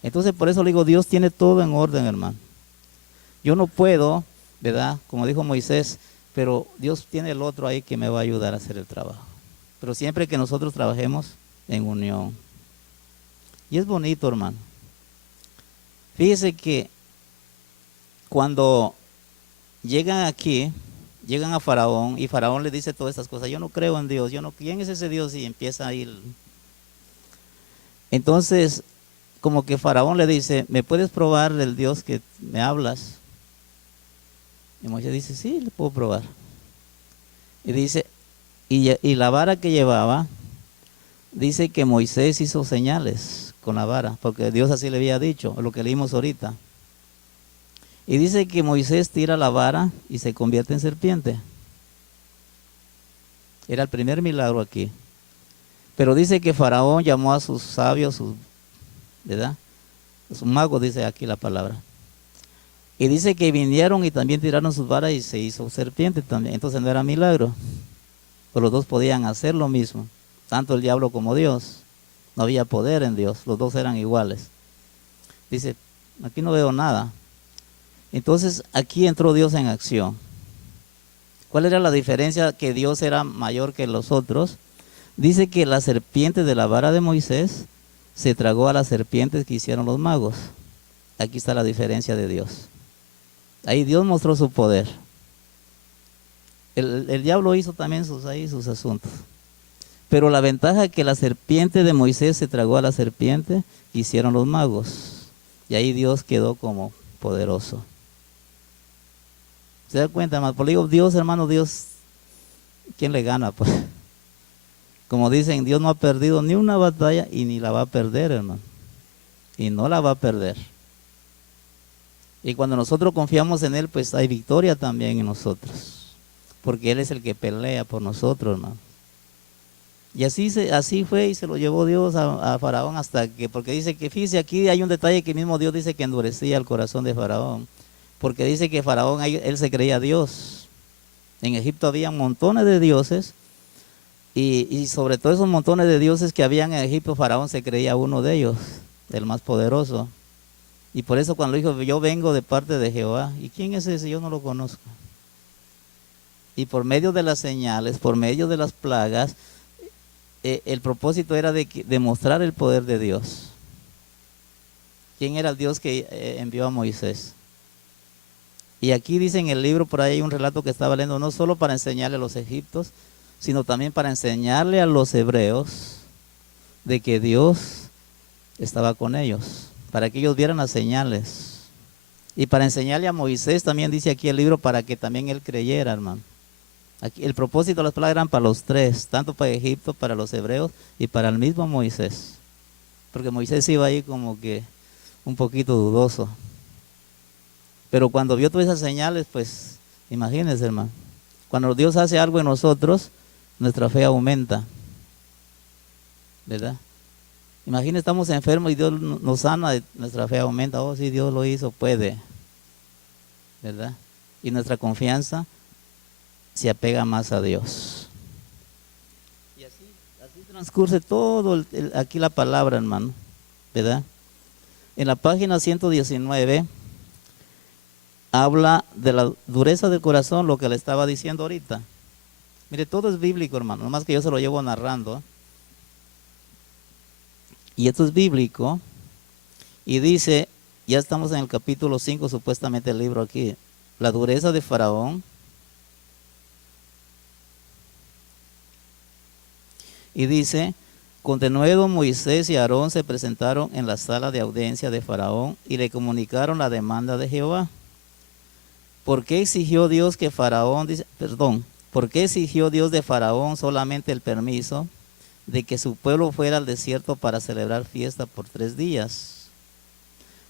Entonces por eso le digo, Dios tiene todo en orden, hermano. Yo no puedo, ¿verdad? Como dijo Moisés, pero Dios tiene el otro ahí que me va a ayudar a hacer el trabajo. Pero siempre que nosotros trabajemos en unión. Y es bonito, hermano. Fíjese que cuando llegan aquí, llegan a Faraón y Faraón le dice todas estas cosas, yo no creo en Dios, ¿quién es ese Dios? Y empieza a ir. Entonces, como que Faraón le dice, ¿me puedes probar el Dios que me hablas? Y Moisés dice, sí, le puedo probar. Y dice, y la vara que llevaba, dice que Moisés hizo señales con la vara, porque Dios así le había dicho, lo que leímos ahorita. Y dice que Moisés tira la vara y se convierte en serpiente. Era el primer milagro aquí. Pero dice que Faraón llamó a sus sabios, ¿verdad? Sus magos, dice aquí la palabra. Y dice que vinieron y también tiraron sus varas y se hizo serpiente también. Entonces no era milagro. Pero los dos podían hacer lo mismo. Tanto el diablo como Dios. No había poder en Dios. Los dos eran iguales. Dice, aquí no veo nada. Entonces aquí entró Dios en acción. ¿Cuál era la diferencia? Que Dios era mayor que los otros. Dice que la serpiente de la vara de Moisés se tragó a las serpientes que hicieron los magos. Aquí está la diferencia de Dios. Ahí Dios mostró su poder. El diablo hizo también sus asuntos. Pero la ventaja es que la serpiente de Moisés se tragó a la serpiente que hicieron los magos. Y ahí Dios quedó como poderoso. ¿Se da cuenta, hermano? Por digo, Dios, hermano, Dios, ¿quién le gana? Pues, como dicen, Dios no ha perdido ni una batalla y ni la va a perder, hermano. Y no la va a perder. Y cuando nosotros confiamos en Él, pues hay victoria también en nosotros. Porque Él es el que pelea por nosotros, hermano. Y así fue y se lo llevó Dios a Faraón hasta que, porque dice que, fíjese, aquí hay un detalle que mismo Dios dice que endurecía el corazón de Faraón. Porque dice que Faraón, él se creía Dios. En Egipto había montones de dioses y sobre todo esos montones de dioses que habían en Egipto, Faraón se creía uno de ellos, el más poderoso. Y por eso cuando dijo, yo vengo de parte de Jehová, ¿y quién es ese? Yo no lo conozco. Y por medio de las señales, por medio de las plagas, el propósito era de demostrar el poder de Dios. ¿Quién era el Dios que envió a Moisés? Y aquí dice en el libro, por ahí hay un relato que estaba leyendo, no solo para enseñarle a los egipcios, sino también para enseñarle a los hebreos de que Dios estaba con ellos, para que ellos vieran las señales. Y para enseñarle a Moisés, también dice aquí el libro, para que también él creyera, hermano. Aquí, el propósito de las palabras eran para los tres, tanto para Egipto, para los hebreos y para el mismo Moisés. Porque Moisés iba ahí como que un poquito dudoso. Pero cuando vio todas esas señales, pues imagínense, hermano. Cuando Dios hace algo en nosotros, nuestra fe aumenta, ¿verdad? Imagínense, estamos enfermos y Dios nos sana, nuestra fe aumenta. Oh, sí, Dios lo hizo, puede, ¿verdad? Y nuestra confianza se apega más a Dios. Y así transcurre todo aquí la palabra, hermano, ¿verdad? En la página 119 habla de la dureza del corazón, lo que le estaba diciendo ahorita. Mire, todo es bíblico, hermano, nomás que yo se lo llevo narrando. Y esto es bíblico. Y dice, ya estamos en el capítulo 5, supuestamente el libro aquí, la dureza de Faraón. Y dice, con denuedo Moisés y Aarón se presentaron en la sala de audiencia de Faraón y le comunicaron la demanda de Jehová. ¿Por qué exigió Dios que Faraón, por qué exigió Dios de Faraón solamente el permiso de que su pueblo fuera al desierto para celebrar fiesta por 3 días?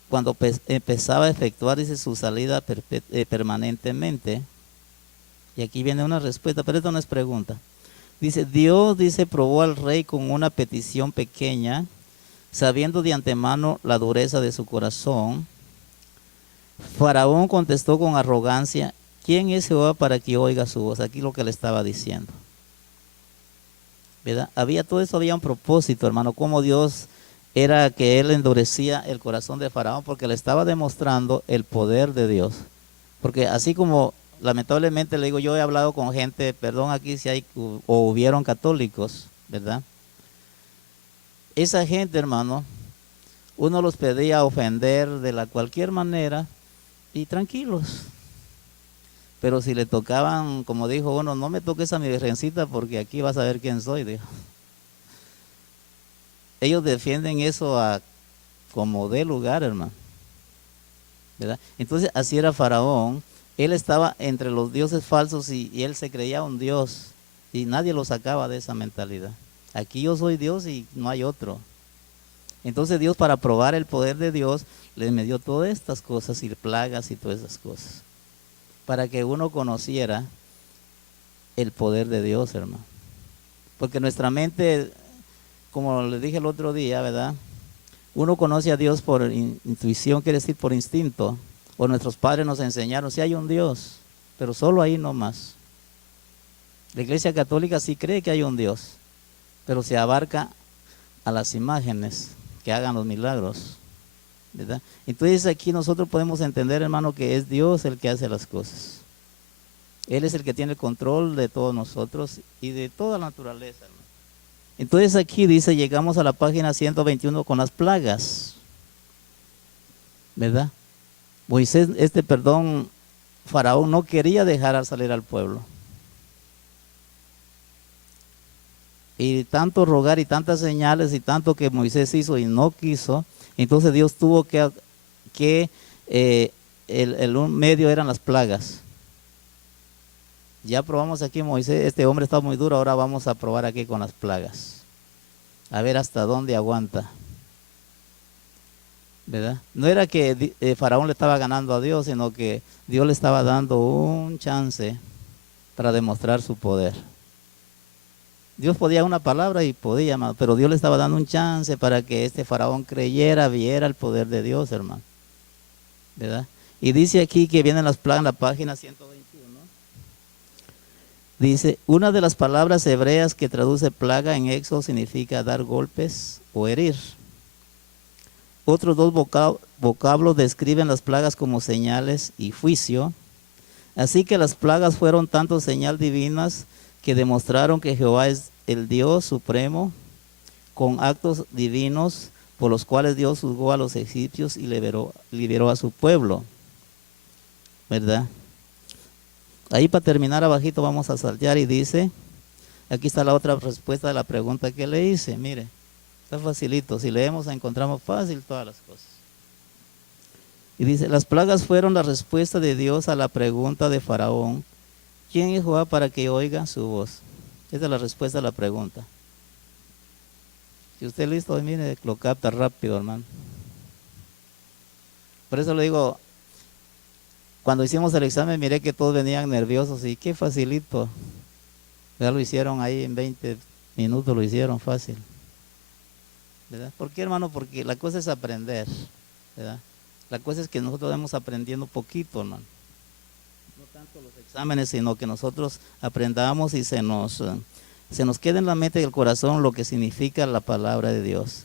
Cuando empezaba a efectuar, dice, su salida permanentemente. Y aquí viene una respuesta, pero esto no es pregunta. Dice, Dios, dice, probó al rey con una petición pequeña, sabiendo de antemano la dureza de su corazón. Faraón contestó con arrogancia, ¿quién es Jehová para que oiga su voz? Aquí lo que le estaba diciendo, ¿verdad? Todo eso había un propósito, hermano, como Dios era que él endurecía el corazón de Faraón, porque le estaba demostrando el poder de Dios. Porque así como lamentablemente le digo, yo he hablado con gente, perdón aquí si hay o hubieron católicos, ¿verdad? Esa gente, hermano, uno los pedía ofender de la cualquier manera y tranquilos. Pero si le tocaban, como dijo uno, no me toques a mi virgencita porque aquí vas a ver quién soy, dijo. Ellos defienden eso como de lugar, hermano, ¿verdad? Entonces así era Faraón. Él estaba entre los dioses falsos y él se creía un dios y nadie lo sacaba de esa mentalidad. Aquí yo soy Dios y no hay otro. Entonces Dios, para probar el poder de Dios, les me dio todas estas cosas y plagas y todas esas cosas, para que uno conociera el poder de Dios, hermano. Porque nuestra mente, como les dije el otro día, ¿verdad? Uno conoce a Dios por intuición, quiere decir por instinto. O nuestros padres nos enseñaron, sí hay un Dios, pero solo ahí no más. La Iglesia Católica sí cree que hay un Dios, pero se abarca a las imágenes que hagan los milagros, ¿verdad? Entonces aquí nosotros podemos entender, hermano, que es Dios el que hace las cosas. Él es el que tiene el control de todos nosotros y de toda la naturaleza, hermano. Entonces aquí dice, llegamos a la página 121 con las plagas, ¿verdad? Moisés, Faraón no quería dejar salir al pueblo. Y tanto rogar y tantas señales y tanto que Moisés hizo y no quiso, entonces Dios tuvo el medio eran las plagas. Ya probamos aquí Moisés, este hombre está muy duro, ahora vamos a probar aquí con las plagas. A ver hasta dónde aguanta, ¿verdad? No era que Faraón le estaba ganando a Dios, sino que Dios le estaba dando un chance para demostrar su poder. Dios podía una palabra y podía, hermano, pero Dios le estaba dando un chance para que este Faraón creyera, viera el poder de Dios, hermano, ¿verdad? Y dice aquí que vienen las plagas en la página 121. Dice, una de las palabras hebreas que traduce plaga en Éxodo significa dar golpes o herir. Otros 2 vocablos describen las plagas como señales y juicio. Así que las plagas fueron tanto señal divinas que demostraron que Jehová es el Dios supremo, con actos divinos por los cuales Dios juzgó a los egipcios y liberó a su pueblo, ¿verdad? Ahí para terminar abajito vamos a saltear y dice, aquí está la otra respuesta de la pregunta que le hice, mire, está facilito, si leemos encontramos fácil todas las cosas. Y dice, las plagas fueron la respuesta de Dios a la pregunta de Faraón, ¿quién es Jehová para que oiga su voz? Esa es la respuesta a la pregunta. Si usted es listo, mire, lo capta rápido, hermano. Por eso le digo, Cuando hicimos el examen miré que todos venían nerviosos y qué facilito. Ya lo hicieron ahí en 20 minutos, lo hicieron fácil. ¿Verdad? ¿Por qué, hermano? Porque la cosa es aprender, ¿verdad? La cosa es que nosotros vamos aprendiendo poquito, hermano. No tanto los exámenes, sino que nosotros aprendamos y se nos quede en la mente y el corazón lo que significa la palabra de Dios.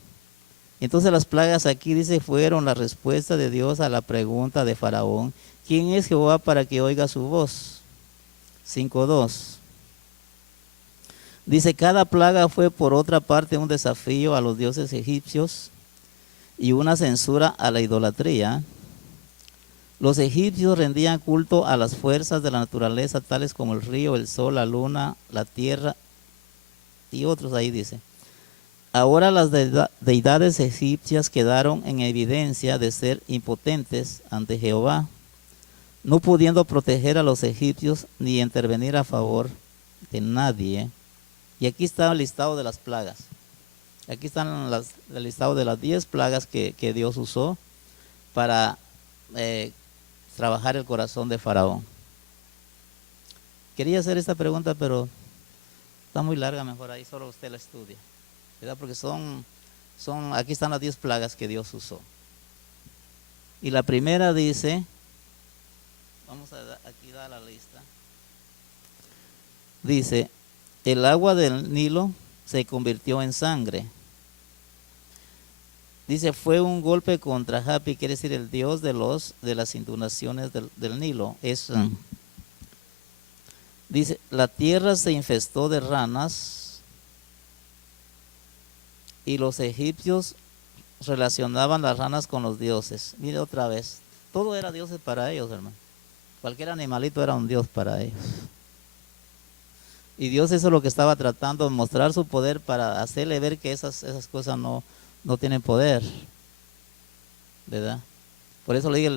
Entonces las plagas aquí dice fueron la respuesta de Dios a la pregunta de Faraón: ¿quién es Jehová para que oiga su voz? 5:2. Dice, cada plaga fue por otra parte un desafío a los dioses egipcios y una censura a la idolatría. Los egipcios rendían culto a las fuerzas de la naturaleza, tales como el río, el sol, la luna, la tierra y otros ahí dice. Ahora las deidades egipcias quedaron en evidencia de ser impotentes ante Jehová, no pudiendo proteger a los egipcios ni intervenir a favor de nadie. Y aquí está el listado de las plagas. Aquí están el listado de las 10 plagas que Dios usó para trabajar el corazón de Faraón. Quería hacer esta pregunta, pero está muy larga, mejor ahí solo usted la estudia, ¿verdad? Porque aquí están las 10 plagas que Dios usó. Y la primera dice, vamos aquí da la lista. Dice, el agua del Nilo se convirtió en sangre. Dice, fue un golpe contra Hapi, quiere decir el dios de las inundaciones del Nilo. Dice, la tierra se infestó de ranas y los egipcios relacionaban las ranas con los dioses. Mire otra vez, todo era dioses para ellos, hermano. Cualquier animalito era un dios para ellos. Y Dios eso es lo que estaba tratando de mostrar su poder para hacerle ver que esas cosas no tienen poder, ¿verdad? Por eso le digo,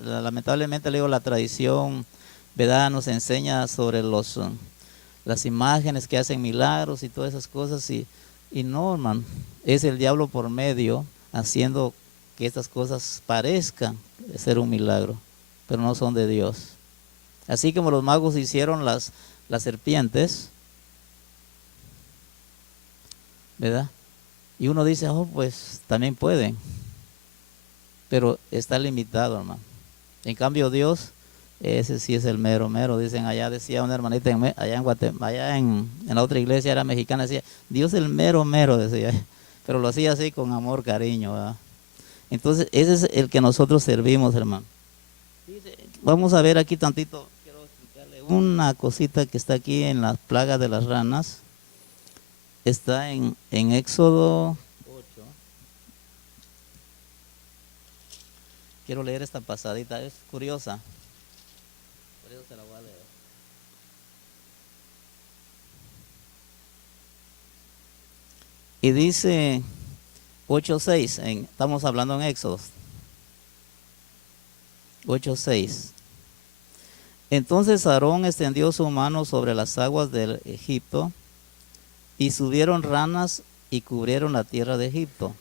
lamentablemente le digo, la tradición, ¿verdad? Nos enseña sobre las imágenes que hacen milagros y todas esas cosas y no, hermano, es el diablo por medio haciendo que estas cosas parezcan ser un milagro, pero no son de Dios. Así como los magos hicieron las serpientes, ¿verdad? Y uno dice, oh, pues también pueden, pero está limitado, hermano. En cambio Dios, ese sí es el mero mero. Dicen allá, decía una hermanita allá en Guatemala, allá en la otra iglesia era mexicana, decía, Dios es el mero mero, decía, pero lo hacía así con amor, cariño, ¿verdad? Entonces ese es el que nosotros servimos, hermano. Vamos a ver aquí tantito, quiero explicarle una cosita que está aquí en las plagas de las ranas. Está en Éxodo 8. Quiero leer esta pasadita, es curiosa. Por eso se la voy a leer. Y dice 8:6, estamos hablando en Éxodo 8:6. Entonces Aarón extendió su mano sobre las aguas del Egipto y subieron ranas y cubrieron la tierra de Egipto.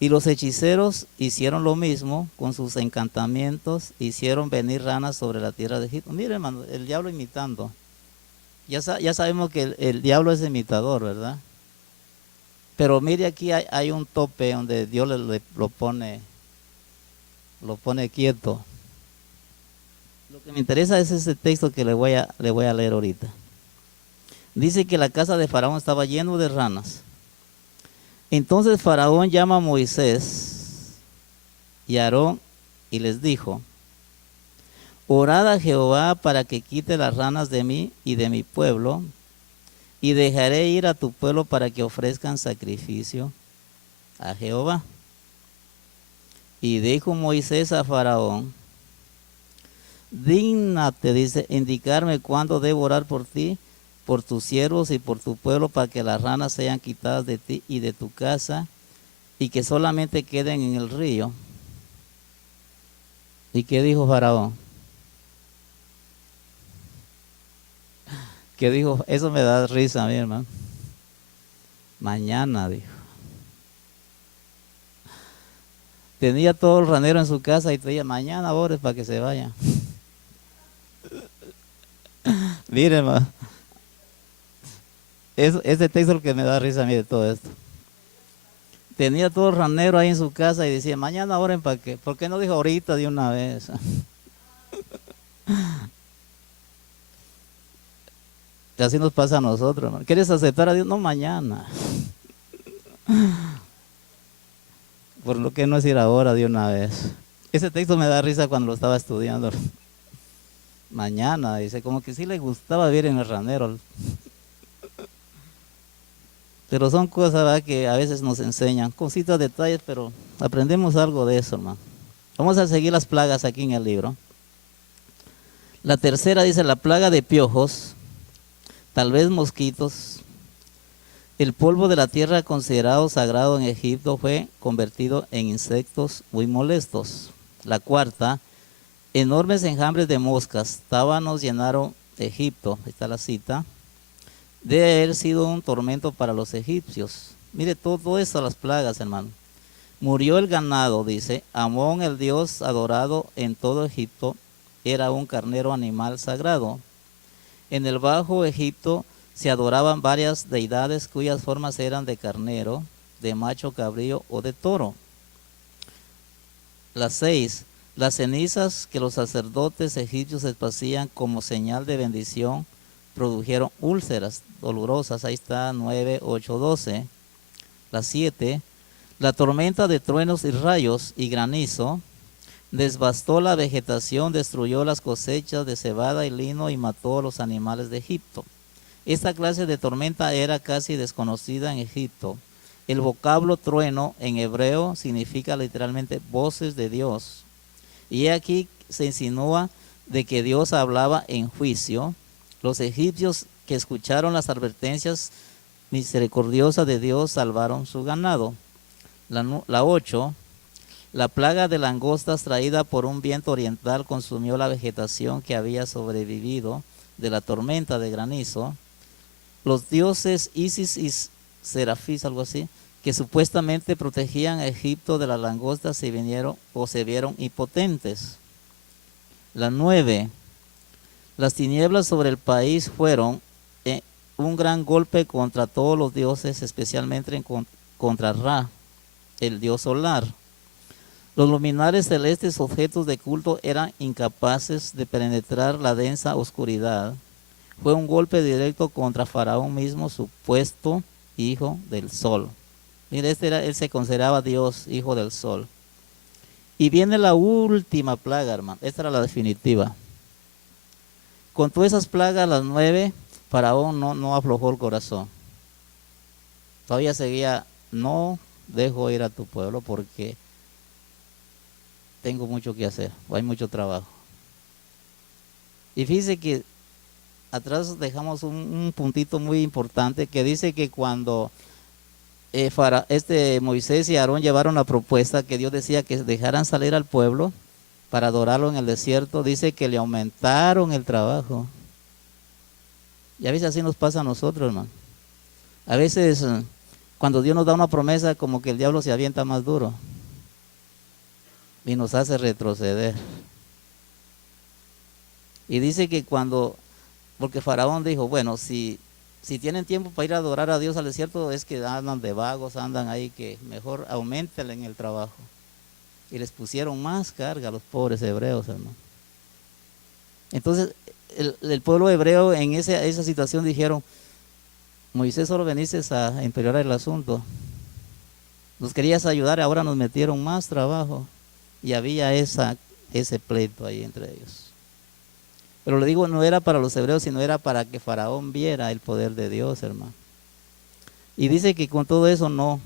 Y los hechiceros hicieron lo mismo con sus encantamientos, hicieron venir ranas sobre la tierra de Egipto. Mire, hermano, el diablo imitando. Ya sabemos que el diablo es imitador, ¿verdad? Pero mire, aquí hay un tope donde Dios lo pone quieto. Lo que me interesa es ese texto que le voy a leer ahorita. Dice que la casa de Faraón estaba lleno de ranas. Entonces Faraón llama a Moisés y a Aarón y les dijo, orad a Jehová para que quite las ranas de mí y de mi pueblo, y dejaré ir a tu pueblo para que ofrezcan sacrificio a Jehová. Y dijo Moisés a Faraón, dígnate, dice, indicarme cuándo debo orar por ti, por tus siervos y por tu pueblo, para que las ranas sean quitadas de ti y de tu casa, y que solamente queden en el río. ¿Y qué dijo Faraón? ¿Qué dijo? Eso me da risa a mí, hermano. Mañana, dijo. Tenía todo el ranero en su casa y traía mañana ores para que se vaya. Miren, hermano, ese texto es el que me da risa a mí de todo esto. Tenía todo el ranero ahí en su casa y decía, mañana oren para qué. ¿Por qué no dijo ahorita de una vez? Y así nos pasa a nosotros, hermano. ¿Quieres aceptar a Dios? No, mañana. Por lo que no es ir ahora de una vez. Ese texto me da risa cuando lo estaba estudiando. Mañana, dice, como que sí le gustaba vivir en el ranero. Pero son cosas, ¿verdad?, que a veces nos enseñan, cositas, detalles, pero aprendemos algo de eso, hermano. Vamos a seguir las plagas aquí en el libro. La tercera dice la plaga de piojos, tal vez mosquitos. El polvo de la tierra considerado sagrado en Egipto fue convertido en insectos muy molestos. La cuarta, enormes enjambres de moscas, tábanos llenaron Egipto, está la cita, debe haber sido un tormento para los egipcios. Mire todo eso, las plagas, hermano. Murió el ganado, dice, Amón, el dios adorado en todo Egipto, era un carnero animal sagrado. En el Bajo Egipto se adoraban varias deidades cuyas formas eran de carnero, de macho cabrío o de toro. Las 6. Las cenizas que los sacerdotes egipcios esparcían como señal de bendición produjeron úlceras dolorosas. Ahí está 9, 8, 12. Las 7. La tormenta de truenos y rayos y granizo devastó la vegetación, destruyó las cosechas de cebada y lino y mató a los animales de Egipto. Esta clase de tormenta era casi desconocida en Egipto. El vocablo trueno en hebreo significa literalmente voces de Dios. Y aquí se insinúa de que Dios hablaba en juicio. Los egipcios que escucharon las advertencias misericordiosas de Dios salvaron su ganado. La 8. La plaga de langostas traída por un viento oriental consumió la vegetación que había sobrevivido de la tormenta de granizo. Los dioses Isis y Serafís, algo así, que supuestamente protegían a Egipto de las langostas, se vieron impotentes. La 9. Las tinieblas sobre el país fueron un gran golpe contra todos los dioses, especialmente contra Ra, el dios solar. Los luminares celestes, objetos de culto, eran incapaces de penetrar la densa oscuridad. Fue un golpe directo contra Faraón mismo, supuesto hijo del sol. Mire, él se consideraba Dios, hijo del sol. Y viene la última plaga, hermano. Esta era la definitiva. Con todas esas plagas, las 9, Faraón no aflojó el corazón. Todavía seguía, no dejo ir a tu pueblo porque tengo mucho que hacer, o hay mucho trabajo. Y fíjese que atrás dejamos un puntito muy importante que dice que cuando Moisés y Aarón llevaron la propuesta que Dios decía que dejaran salir al pueblo para adorarlo en el desierto, dice que le aumentaron el trabajo. Y a veces así nos pasa a nosotros, hermano. A veces cuando Dios nos da una promesa, como que el diablo se avienta más duro y nos hace retroceder. Y dice que porque Faraón dijo, bueno, si tienen tiempo para ir a adorar a Dios al desierto, es que andan de vagos, andan ahí, que mejor aumentenle en el trabajo. Y les pusieron más carga a los pobres hebreos, hermano. Entonces, el pueblo hebreo en esa situación dijeron, Moisés, solo veniste a empeorar el asunto. Nos querías ayudar, ahora nos metieron más trabajo. Y había ese pleito ahí entre ellos. Pero le digo, no era para los hebreos, sino era para que Faraón viera el poder de Dios, hermano. Y dice que con todo eso no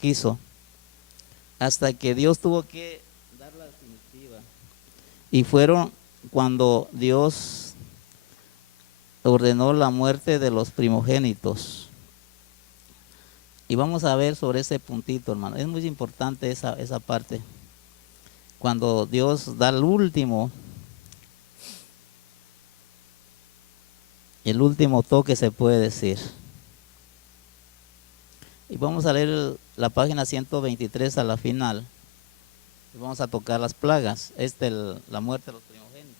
quiso. Hasta que Dios tuvo que dar la definitiva. Y fueron cuando Dios ordenó la muerte de los primogénitos. Y vamos a ver sobre ese puntito, hermano. Es muy importante esa parte. Cuando Dios da el último toque, se puede decir. Y vamos a leer la página 123 a la final. Y vamos a tocar las plagas, la muerte de los primogénitos.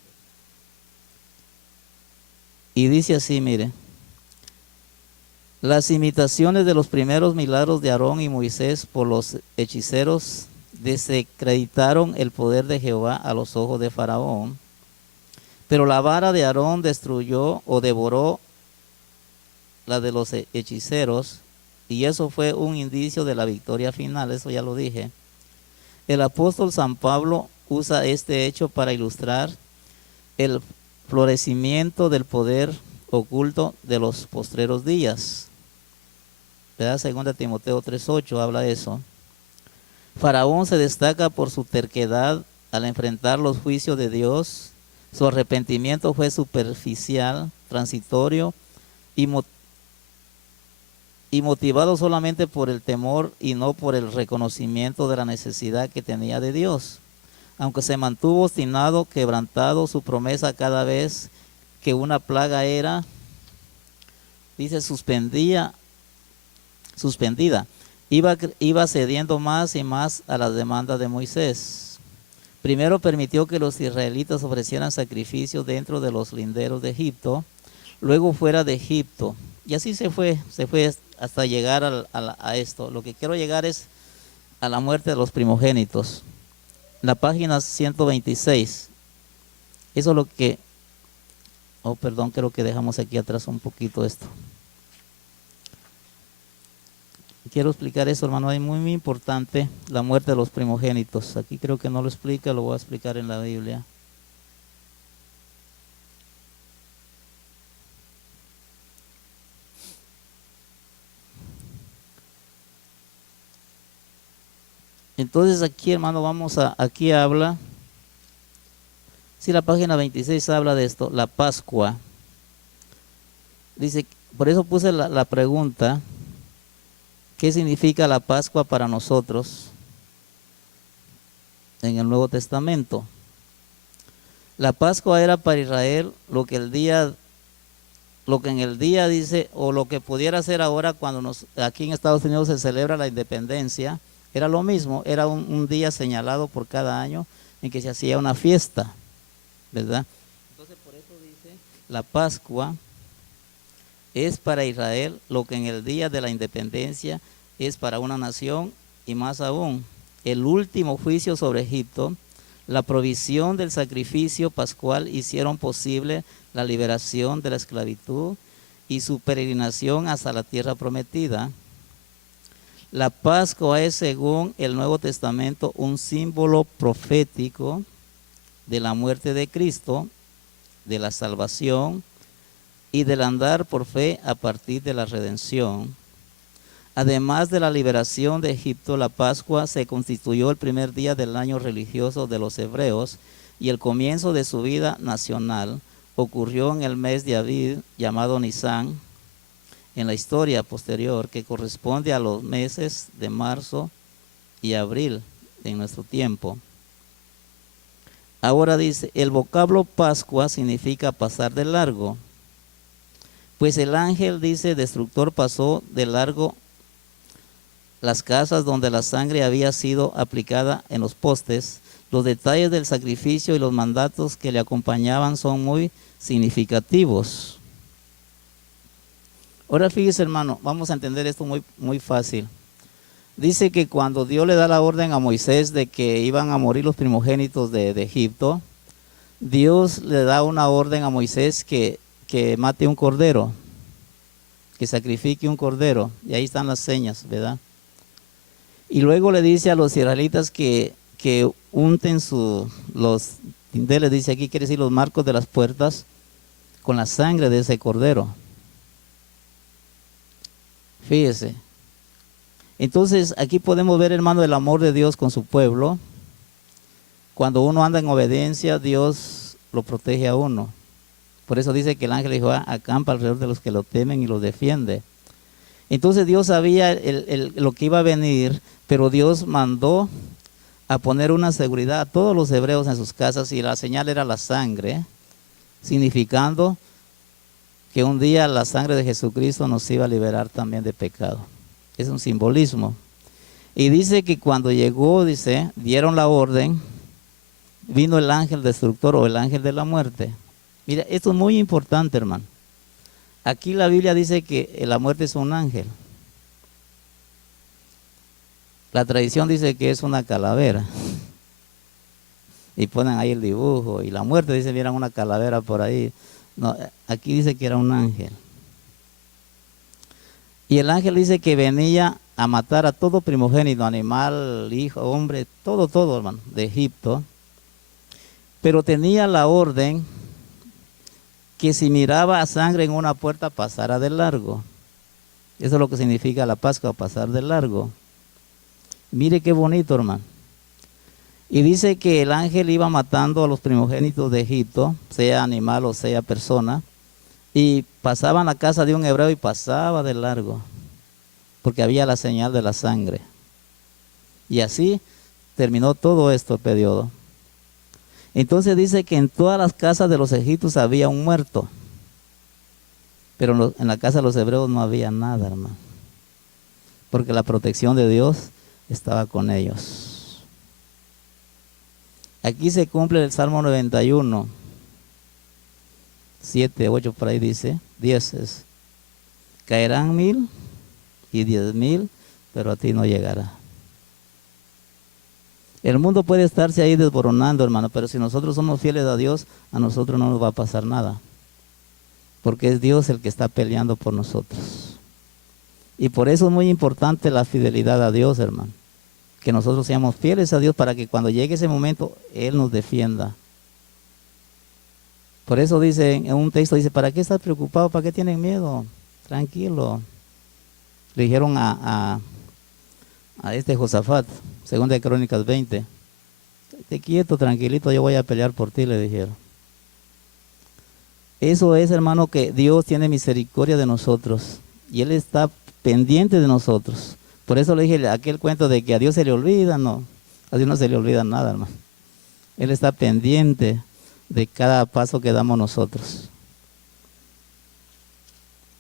Y dice así, mire, las imitaciones de los primeros milagros de Aarón y Moisés por los hechiceros desacreditaron el poder de Jehová a los ojos de Faraón, pero la vara de Aarón destruyó o devoró la de los hechiceros, y eso fue un indicio de la victoria final, eso ya lo dije. El apóstol San Pablo usa este hecho para ilustrar el florecimiento del poder oculto de los postreros días. ¿Verdad? 2 Timoteo 3:8 habla de eso. Faraón se destaca por su terquedad al enfrentar los juicios de Dios. Su arrepentimiento fue superficial, transitorio y motivado solamente por el temor y no por el reconocimiento de la necesidad que tenía de Dios. Aunque se mantuvo obstinado, quebrantado su promesa cada vez que una plaga era, dice, suspendida, iba cediendo más y más a las demandas de Moisés. Primero permitió que los israelitas ofrecieran sacrificios dentro de los linderos de Egipto, luego fuera de Egipto. Y así se fue hasta llegar a esto. Lo que quiero llegar es a la muerte de los primogénitos. La página 126. Eso es lo que... Oh, perdón, creo que dejamos aquí atrás un poquito esto. Quiero explicar eso, hermano, es muy importante, la muerte de los primogénitos. Aquí creo que no lo explica, lo voy a explicar en la Biblia. Entonces aquí, hermano, aquí habla, si la página 26 habla de esto, la Pascua. Dice, por eso puse la pregunta, ¿qué significa la Pascua para nosotros en el Nuevo Testamento? La Pascua era para Israel lo que en el día dice, o lo que pudiera ser ahora cuando aquí en Estados Unidos se celebra la independencia, era lo mismo, era un día señalado por cada año en que se hacía una fiesta, ¿verdad? Entonces por eso dice, la Pascua es para Israel lo que en el día de la independencia es para una nación, y más aún, el último juicio sobre Egipto, la provisión del sacrificio pascual hicieron posible la liberación de la esclavitud y su peregrinación hasta la tierra prometida. La Pascua es, según el Nuevo Testamento, un símbolo profético de la muerte de Cristo, de la salvación y del andar por fe a partir de la redención. Además de la liberación de Egipto, la Pascua se constituyó el primer día del año religioso de los hebreos y el comienzo de su vida nacional ocurrió en el mes de Aviv, llamado Nisán, en la historia posterior, que corresponde a los meses de marzo y abril en nuestro tiempo. Ahora dice, el vocablo Pascua significa pasar de largo, pues el ángel, dice, destructor pasó de largo las casas donde la sangre había sido aplicada en los postes. Los detalles del sacrificio y los mandatos que le acompañaban son muy significativos. Ahora fíjese, hermano, vamos a entender esto muy fácil. Dice que cuando Dios le da la orden a Moisés de que iban a morir los primogénitos de Egipto, Dios le da una orden a Moisés que mate un cordero, que sacrifique un cordero, y ahí están las señas, ¿verdad? Y luego le dice a los israelitas que unten los dinteles, dice aquí, quiere decir los marcos de las puertas, con la sangre de ese cordero. Fíjese. Entonces aquí podemos ver, hermano, el amor de Dios con su pueblo. Cuando uno anda en obediencia, Dios lo protege a uno. Por eso dice que el ángel de Jehová acampa alrededor de los que lo temen y los defiende. Entonces Dios sabía lo que iba a venir, pero Dios mandó a poner una seguridad a todos los hebreos en sus casas, y la señal era la sangre, significando que un día la sangre de Jesucristo nos iba a liberar también de pecado. Es un simbolismo. Y dice que cuando llegó, dice, dieron la orden, vino el ángel destructor o el ángel de la muerte. Mira, esto es muy importante, hermano. Aquí la Biblia dice que la muerte es un ángel. La tradición dice que es una calavera. Y ponen ahí el dibujo. Y la muerte dice, miran una calavera por ahí. No, aquí dice que era un ángel. Y el ángel dice que venía a matar a todo primogénito, animal, hijo, hombre, todo, hermano, de Egipto. Pero tenía la orden que si miraba a sangre en una puerta pasara de largo. Eso es lo que significa la Pascua, pasar de largo. Mire qué bonito, hermano. Y dice que el ángel iba matando a los primogénitos de Egipto, sea animal o sea persona, y pasaba a la casa de un hebreo y pasaba de largo, porque había la señal de la sangre. Y así terminó todo esto el periodo. Entonces dice que en todas las casas de los egipcios había un muerto, pero en la casa de los hebreos no había nada, hermano, porque la protección de Dios estaba con ellos. Aquí se cumple el Salmo 91, 7, 8 por ahí dice, 10 es, caerán 1000 y 10,000, pero a ti no llegará. El mundo puede estarse ahí desboronando, hermano, pero si nosotros somos fieles a Dios, a nosotros no nos va a pasar nada, porque es Dios el que está peleando por nosotros. Y por eso es muy importante la fidelidad a Dios, hermano, que nosotros seamos fieles a Dios para que cuando llegue ese momento, Él nos defienda. Por eso dice, en un texto dice, ¿para qué estás preocupado? ¿Para qué tienen miedo? Tranquilo. Le dijeron a este Josafat, segunda de Crónicas 20, esté quieto, tranquilito, yo voy a pelear por ti, le dijeron. Eso es, hermano, que Dios tiene misericordia de nosotros y Él está pendiente de nosotros. Por eso le dije aquel cuento de que a Dios se le olvida, no, a Dios no se le olvida nada, hermano. Él está pendiente de cada paso que damos nosotros.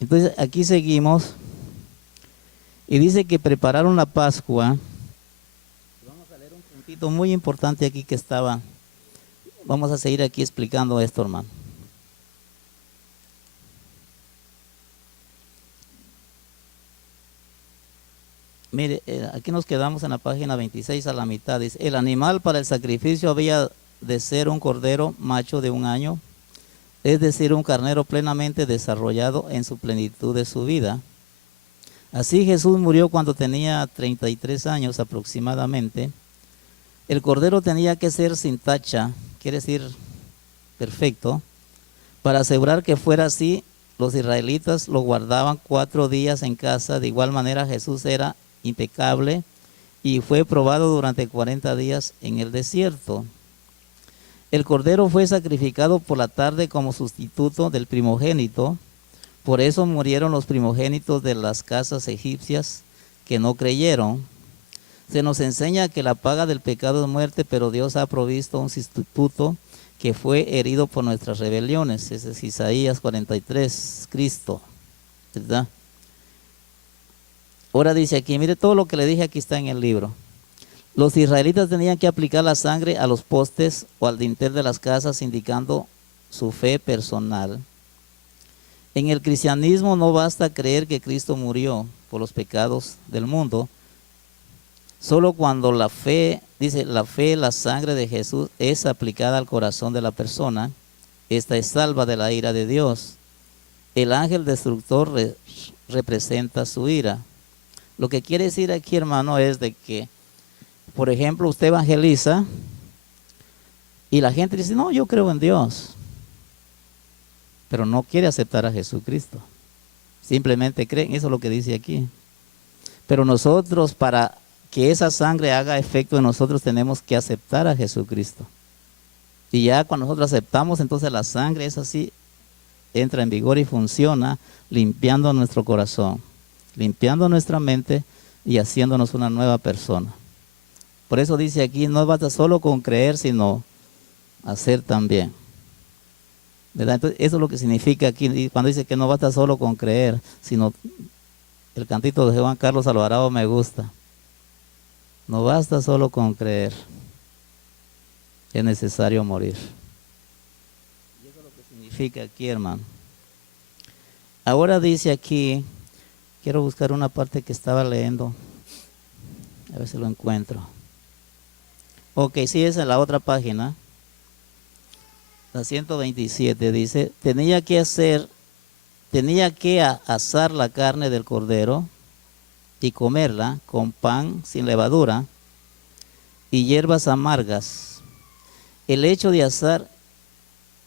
Entonces aquí seguimos y dice que prepararon la Pascua. Vamos a leer un puntito muy importante aquí que estaba. Vamos a seguir aquí explicando esto, hermano. Mire, aquí nos quedamos en la página 26 a la mitad. Dice, el animal para el sacrificio había de ser un cordero macho de 1 año, es decir, un carnero plenamente desarrollado en su plenitud de su vida. Así Jesús murió cuando tenía 33 años aproximadamente. El cordero tenía que ser sin tacha, quiere decir perfecto. Para asegurar que fuera así, los israelitas lo guardaban 4 días en casa. De igual manera Jesús era impecable y fue probado durante 40 días en el desierto. El cordero fue sacrificado por la tarde como sustituto del primogénito. Por eso murieron los primogénitos de las casas egipcias que no creyeron. Se nos enseña que la paga del pecado es muerte, pero Dios ha provisto un sustituto que fue herido por nuestras rebeliones. Ese es Isaías 43, Cristo, ¿verdad? Ahora dice aquí, mire todo lo que le dije aquí está en el libro. Los israelitas tenían que aplicar la sangre a los postes o al dintel de las casas, indicando su fe personal. En el cristianismo no basta creer que Cristo murió por los pecados del mundo. Solo cuando la fe, dice, la sangre de Jesús es aplicada al corazón de la persona, esta es salva de la ira de Dios. El ángel destructor representa su ira. Lo que quiere decir aquí, hermano, es de que, por ejemplo, usted evangeliza y la gente dice, no, yo creo en Dios, pero no quiere aceptar a Jesucristo. Simplemente creen, eso es lo que dice aquí. Pero nosotros, para que esa sangre haga efecto en nosotros, tenemos que aceptar a Jesucristo. Y ya cuando nosotros aceptamos, entonces la sangre es así, entra en vigor y funciona, limpiando nuestro corazón, limpiando nuestra mente y haciéndonos una nueva persona. Por eso dice aquí, no basta solo con creer, sino hacer también. ¿Verdad? Entonces, eso es lo que significa aquí, cuando dice que no basta solo con creer, sino el cantito de Juan Carlos Alvarado me gusta. No basta solo con creer, es necesario morir. Y eso es lo que significa aquí, hermano. Ahora dice aquí, quiero buscar una parte que estaba leyendo, a ver si lo encuentro. Ok, sí, es en la otra página, la 127, dice, tenía que asar la carne del cordero y comerla con pan sin levadura y hierbas amargas. El hecho de asar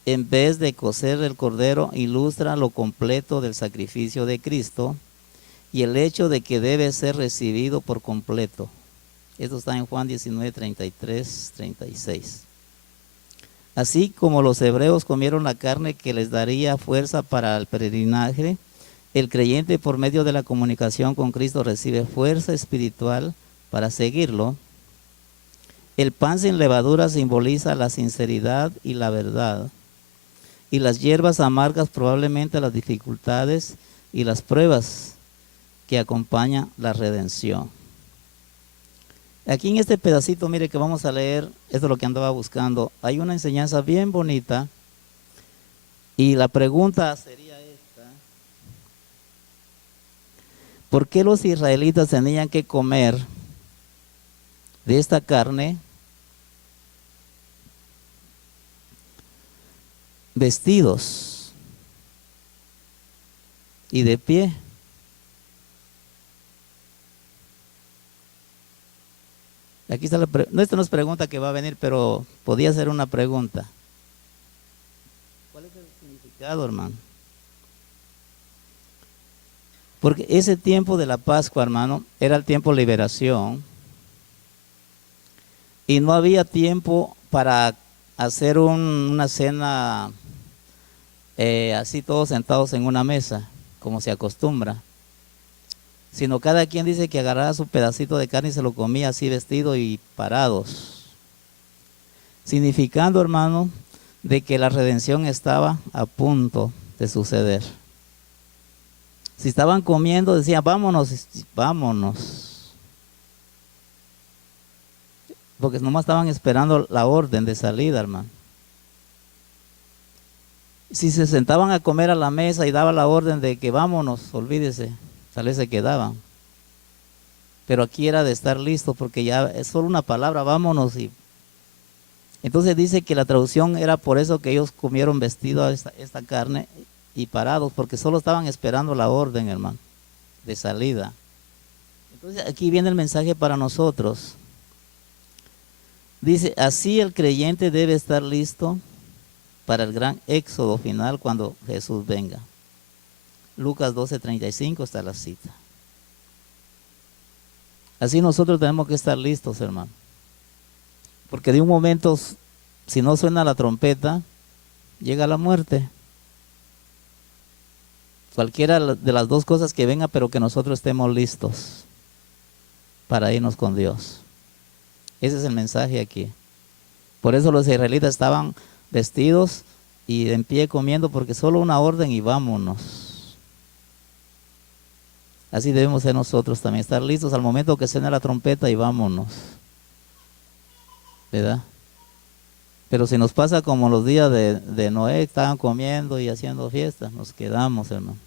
en vez de cocer el cordero ilustra lo completo del sacrificio de Cristo y el hecho de que debe ser recibido por completo. Esto está en Juan 19, 33, 36. Así como los hebreos comieron la carne que les daría fuerza para el peregrinaje, el creyente por medio de la comunicación con Cristo recibe fuerza espiritual para seguirlo. El pan sin levadura simboliza la sinceridad y la verdad. Y las hierbas amargas probablemente las dificultades y las pruebas que acompañan la redención. Aquí en este pedacito, mire que vamos a leer, esto es lo que andaba buscando. Hay una enseñanza bien bonita y la pregunta sería esta. ¿Por qué los israelitas tenían que comer de esta carne vestidos y de pie? Aquí está no, esto no es pregunta que va a venir, pero podía ser una pregunta. ¿Cuál es el significado, hermano? Porque ese tiempo de la Pascua, hermano, era el tiempo de liberación. Y no había tiempo para hacer una cena así todos sentados en una mesa, como se acostumbra. Sino cada quien dice que agarraba su pedacito de carne y se lo comía así vestido y parados. Significando, hermano, de que la redención estaba a punto de suceder. Si estaban comiendo, decían, vámonos, vámonos. Porque nomás estaban esperando la orden de salida, hermano. Si se sentaban a comer a la mesa y daba la orden de que vámonos, olvídese, tal vez se quedaban. Pero aquí era de estar listo porque ya es solo una palabra, vámonos. Y entonces dice que la traducción era por eso que ellos comieron vestido a esta carne y parados, porque solo estaban esperando la orden, hermano, de salida. Entonces aquí viene el mensaje para nosotros. Dice, así el creyente debe estar listo para el gran éxodo final cuando Jesús venga. Lucas 12:35 está la cita. Así nosotros tenemos que estar listos, hermano. Porque de un momento, si no suena la trompeta, llega la muerte. Cualquiera de las dos cosas que venga, pero que nosotros estemos listos para irnos con Dios. Ese es el mensaje aquí. Por eso los israelitas estaban vestidos y en pie comiendo, porque solo una orden y vámonos. Así debemos ser nosotros también, estar listos al momento que suene la trompeta y vámonos. ¿Verdad? Pero si nos pasa como los días de Noé, estaban comiendo y haciendo fiestas, nos quedamos, hermano.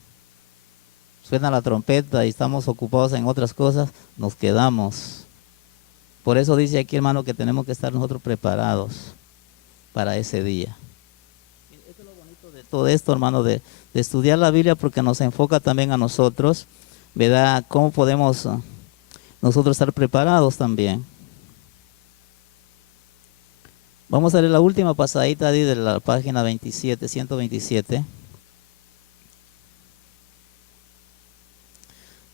Suena la trompeta y estamos ocupados en otras cosas, nos quedamos. Por eso dice aquí, hermano, que tenemos que estar nosotros preparados para ese día. Esto es lo bonito de todo esto, hermano, de estudiar la Biblia, porque nos enfoca también a nosotros, ¿verdad? ¿Cómo podemos nosotros estar preparados también? Vamos a leer la última pasadita ahí de la página 27, 127.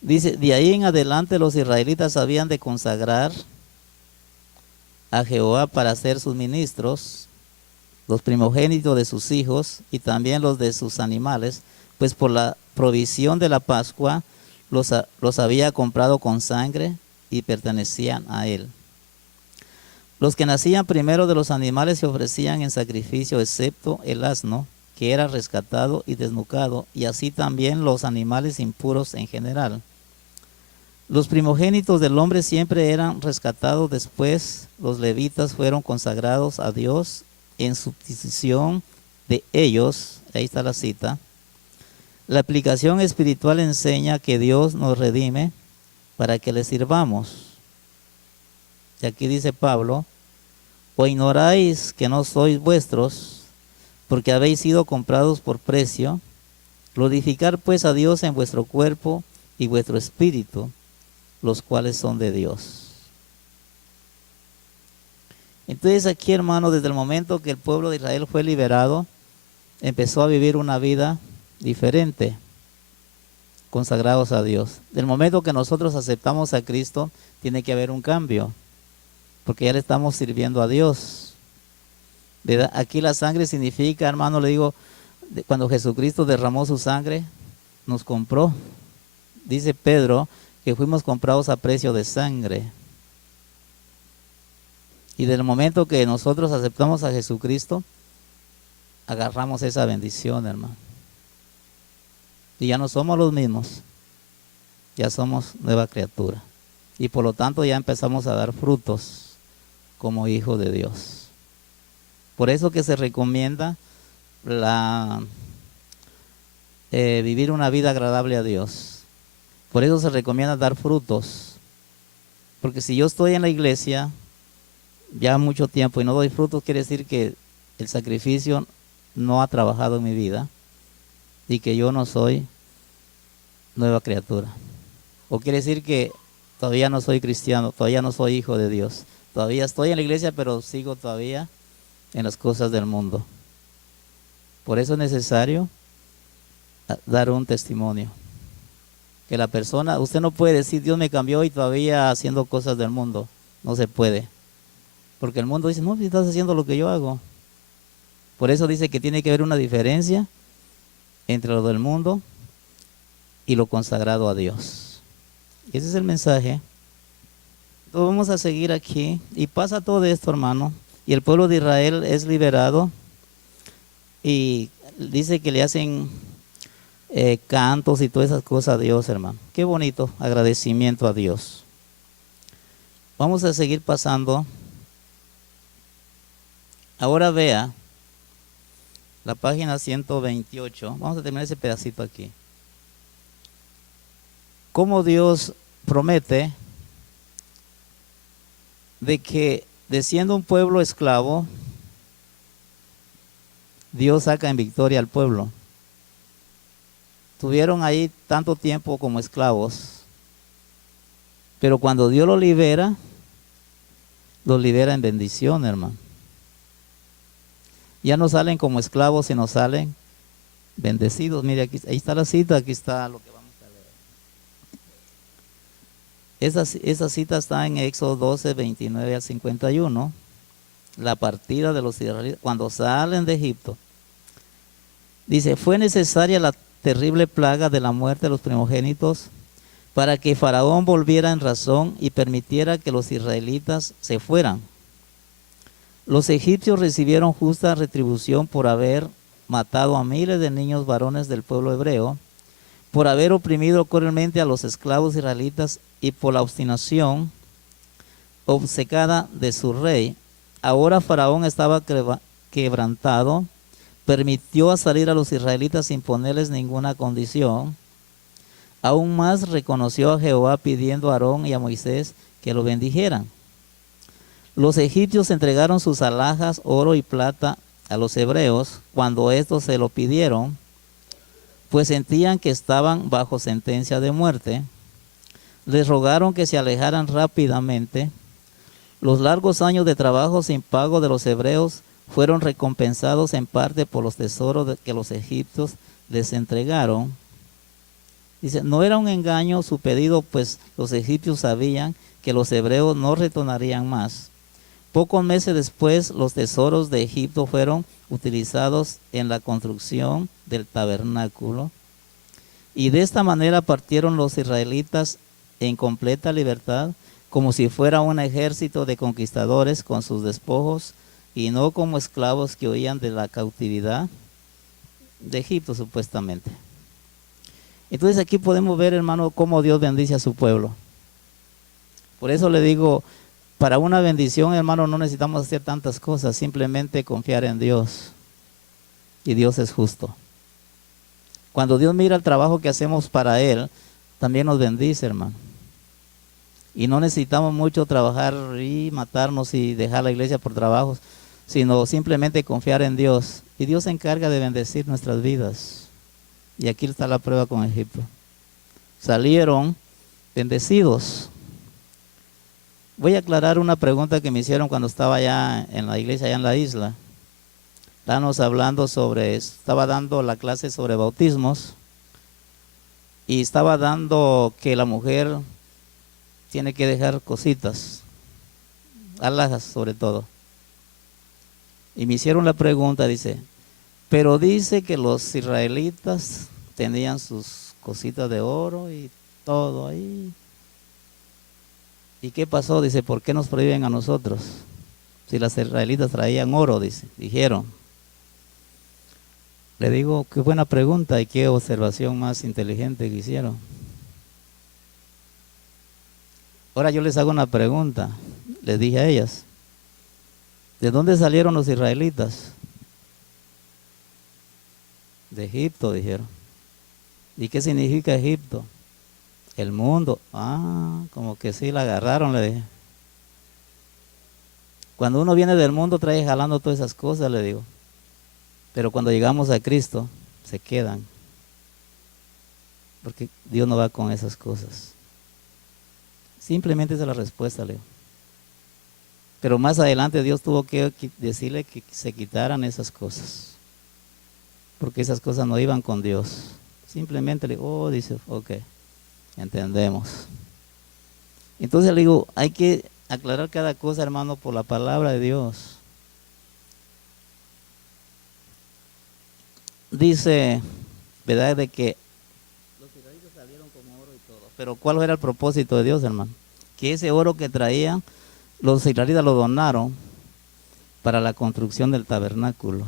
Dice, de ahí en adelante los israelitas habían de consagrar a Jehová para ser sus ministros, los primogénitos de sus hijos y también los de sus animales, pues por la provisión de la Pascua los había comprado con sangre y pertenecían a él. Los que nacían primero de los animales se ofrecían en sacrificio, excepto el asno, que era rescatado y desnucado, y así también los animales impuros en general. Los primogénitos del hombre siempre eran rescatados, después los levitas fueron consagrados a Dios en sustitución de ellos. Ahí está la cita. La aplicación espiritual enseña que Dios nos redime para que le sirvamos. Y aquí dice Pablo, ¿o ignoráis que no sois vuestros, porque habéis sido comprados por precio? Glorificar pues a Dios en vuestro cuerpo y vuestro espíritu, los cuales son de Dios. Entonces aquí, hermano, desde el momento que el pueblo de Israel fue liberado, empezó a vivir una vida diferente, consagrados a Dios. Del momento que nosotros aceptamos a Cristo, tiene que haber un cambio, porque ya le estamos sirviendo a Dios. Aquí la sangre significa, hermano, le digo, cuando Jesucristo derramó su sangre, nos compró. Dice Pedro que fuimos comprados a precio de sangre. Y del momento que nosotros aceptamos a Jesucristo, agarramos esa bendición, hermano. Y ya no somos los mismos, ya somos nueva criatura. Y por lo tanto ya empezamos a dar frutos como hijos de Dios. Por eso que se recomienda vivir una vida agradable a Dios. Por eso se recomienda dar frutos. Porque si yo estoy en la iglesia ya mucho tiempo y no doy frutos, quiere decir que el sacrificio no ha trabajado en mi vida y que yo no soy nueva criatura. O quiere decir que todavía no soy cristiano, todavía no soy hijo de Dios. Todavía estoy en la iglesia, pero sigo todavía en las cosas del mundo. Por eso es necesario dar un testimonio. Que la persona, usted no puede decir Dios me cambió y todavía haciendo cosas del mundo. No se puede. Porque el mundo dice, no, estás haciendo lo que yo hago. Por eso dice que tiene que haber una diferencia entre lo del mundo y lo consagrado a Dios. Ese es el mensaje. Entonces vamos a seguir aquí. Y pasa todo esto, hermano. Y el pueblo de Israel es liberado. Y dice que le hacen cantos y todas esas cosas a Dios, hermano. Qué bonito agradecimiento a Dios. Vamos a seguir pasando. Ahora vea la página 128. Vamos a terminar ese pedacito aquí. Cómo Dios promete de que, de siendo un pueblo esclavo, Dios saca en victoria al pueblo. Estuvieron ahí tanto tiempo como esclavos, pero cuando Dios los libera en bendición, hermano. Ya no salen como esclavos, sino salen bendecidos. Mire, aquí, ahí está la cita, aquí está lo que vamos a leer. Esa cita está en Éxodo 12, 29 al 51. La partida de los israelitas, cuando salen de Egipto. Dice, fue necesaria la terrible plaga de la muerte de los primogénitos para que Faraón volviera en razón y permitiera que los israelitas se fueran. Los egipcios recibieron justa retribución por haber matado a miles de niños varones del pueblo hebreo, por haber oprimido cruelmente a los esclavos israelitas y por la obstinación obcecada de su rey. Ahora Faraón estaba quebrantado, permitió salir a los israelitas sin ponerles ninguna condición. Aún más reconoció a Jehová pidiendo a Aarón y a Moisés que lo bendijeran. Los egipcios entregaron sus alhajas, oro y plata a los hebreos cuando estos se lo pidieron, pues sentían que estaban bajo sentencia de muerte. Les rogaron que se alejaran rápidamente. Los largos años de trabajo sin pago de los hebreos fueron recompensados en parte por los tesoros que los egipcios les entregaron. Dice, no era un engaño su pedido, pues los egipcios sabían que los hebreos no retornarían más. Pocos meses después, los tesoros de Egipto fueron utilizados en la construcción del tabernáculo. Y de esta manera partieron los israelitas en completa libertad, como si fuera un ejército de conquistadores con sus despojos, y no como esclavos que huían de la cautividad de Egipto, supuestamente. Entonces aquí podemos ver, hermano, cómo Dios bendice a su pueblo. Por eso le digo, para una bendición, hermano, no necesitamos hacer tantas cosas, simplemente confiar en Dios. Y Dios es justo. Cuando Dios mira el trabajo que hacemos para Él, también nos bendice, hermano. Y no necesitamos mucho trabajar y matarnos y dejar la iglesia por trabajos, sino simplemente confiar en Dios. Y Dios se encarga de bendecir nuestras vidas. Y aquí está la prueba con Egipto. Salieron bendecidos. Voy a aclarar una pregunta que me hicieron cuando estaba allá en la iglesia, allá en la isla. Estábamos hablando estaba dando la clase sobre bautismos y estaba dando que la mujer tiene que dejar cositas, alhajas sobre todo. Y me hicieron la pregunta, dice, pero dice que los israelitas tenían sus cositas de oro y todo ahí. ¿Y qué pasó? Dice, ¿por qué nos prohíben a nosotros? Si las israelitas traían oro, dijeron. Le digo, qué buena pregunta y qué observación más inteligente que hicieron. Ahora yo les hago una pregunta, les dije a ellas, ¿de dónde salieron los israelitas? De Egipto, dijeron. ¿Y qué significa Egipto? El mundo. Ah, como que sí la agarraron, le dije. Cuando uno viene del mundo trae jalando todas esas cosas, le digo. Pero cuando llegamos a Cristo, se quedan. Porque Dios no va con esas cosas. Simplemente esa es la respuesta, Leo. Pero más adelante Dios tuvo que decirle que se quitaran esas cosas. Porque esas cosas no iban con Dios. Simplemente le digo, dice, ok, entendemos. Entonces le digo, hay que aclarar cada cosa, hermano, por la palabra de Dios. Dice, ¿verdad? De que los israelitas salieron con oro y todo. Pero ¿cuál era el propósito de Dios, hermano? Que ese oro que traían, los israelitas lo donaron para la construcción del tabernáculo.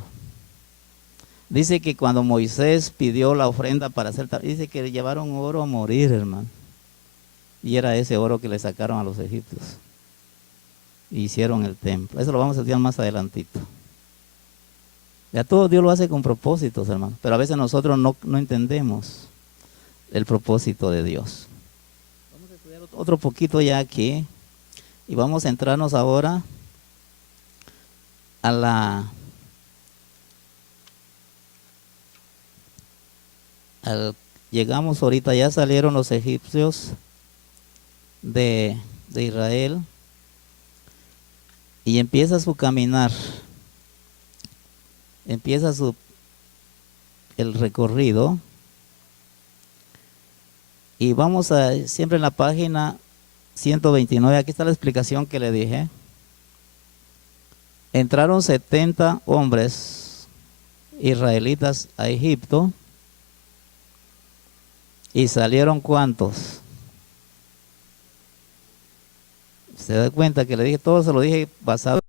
Dice que cuando Moisés pidió la ofrenda para hacer dice que llevaron oro a morir, hermano. Y era ese oro que le sacaron a los egipcios. Y hicieron el templo. Eso lo vamos a estudiar más adelantito. Ya todo Dios lo hace con propósitos, hermano. Pero a veces nosotros no entendemos el propósito de Dios. Vamos a estudiar otro poquito ya aquí. Y vamos a entrarnos ahora llegamos ahorita, ya salieron los egipcios de Israel. Y empieza su caminar. Empieza el recorrido. Y vamos siempre en la página 129, aquí está la explicación que le dije. Entraron 70 hombres israelitas a Egipto. ¿Y salieron cuántos? Se da cuenta que le dije, todo se lo dije basado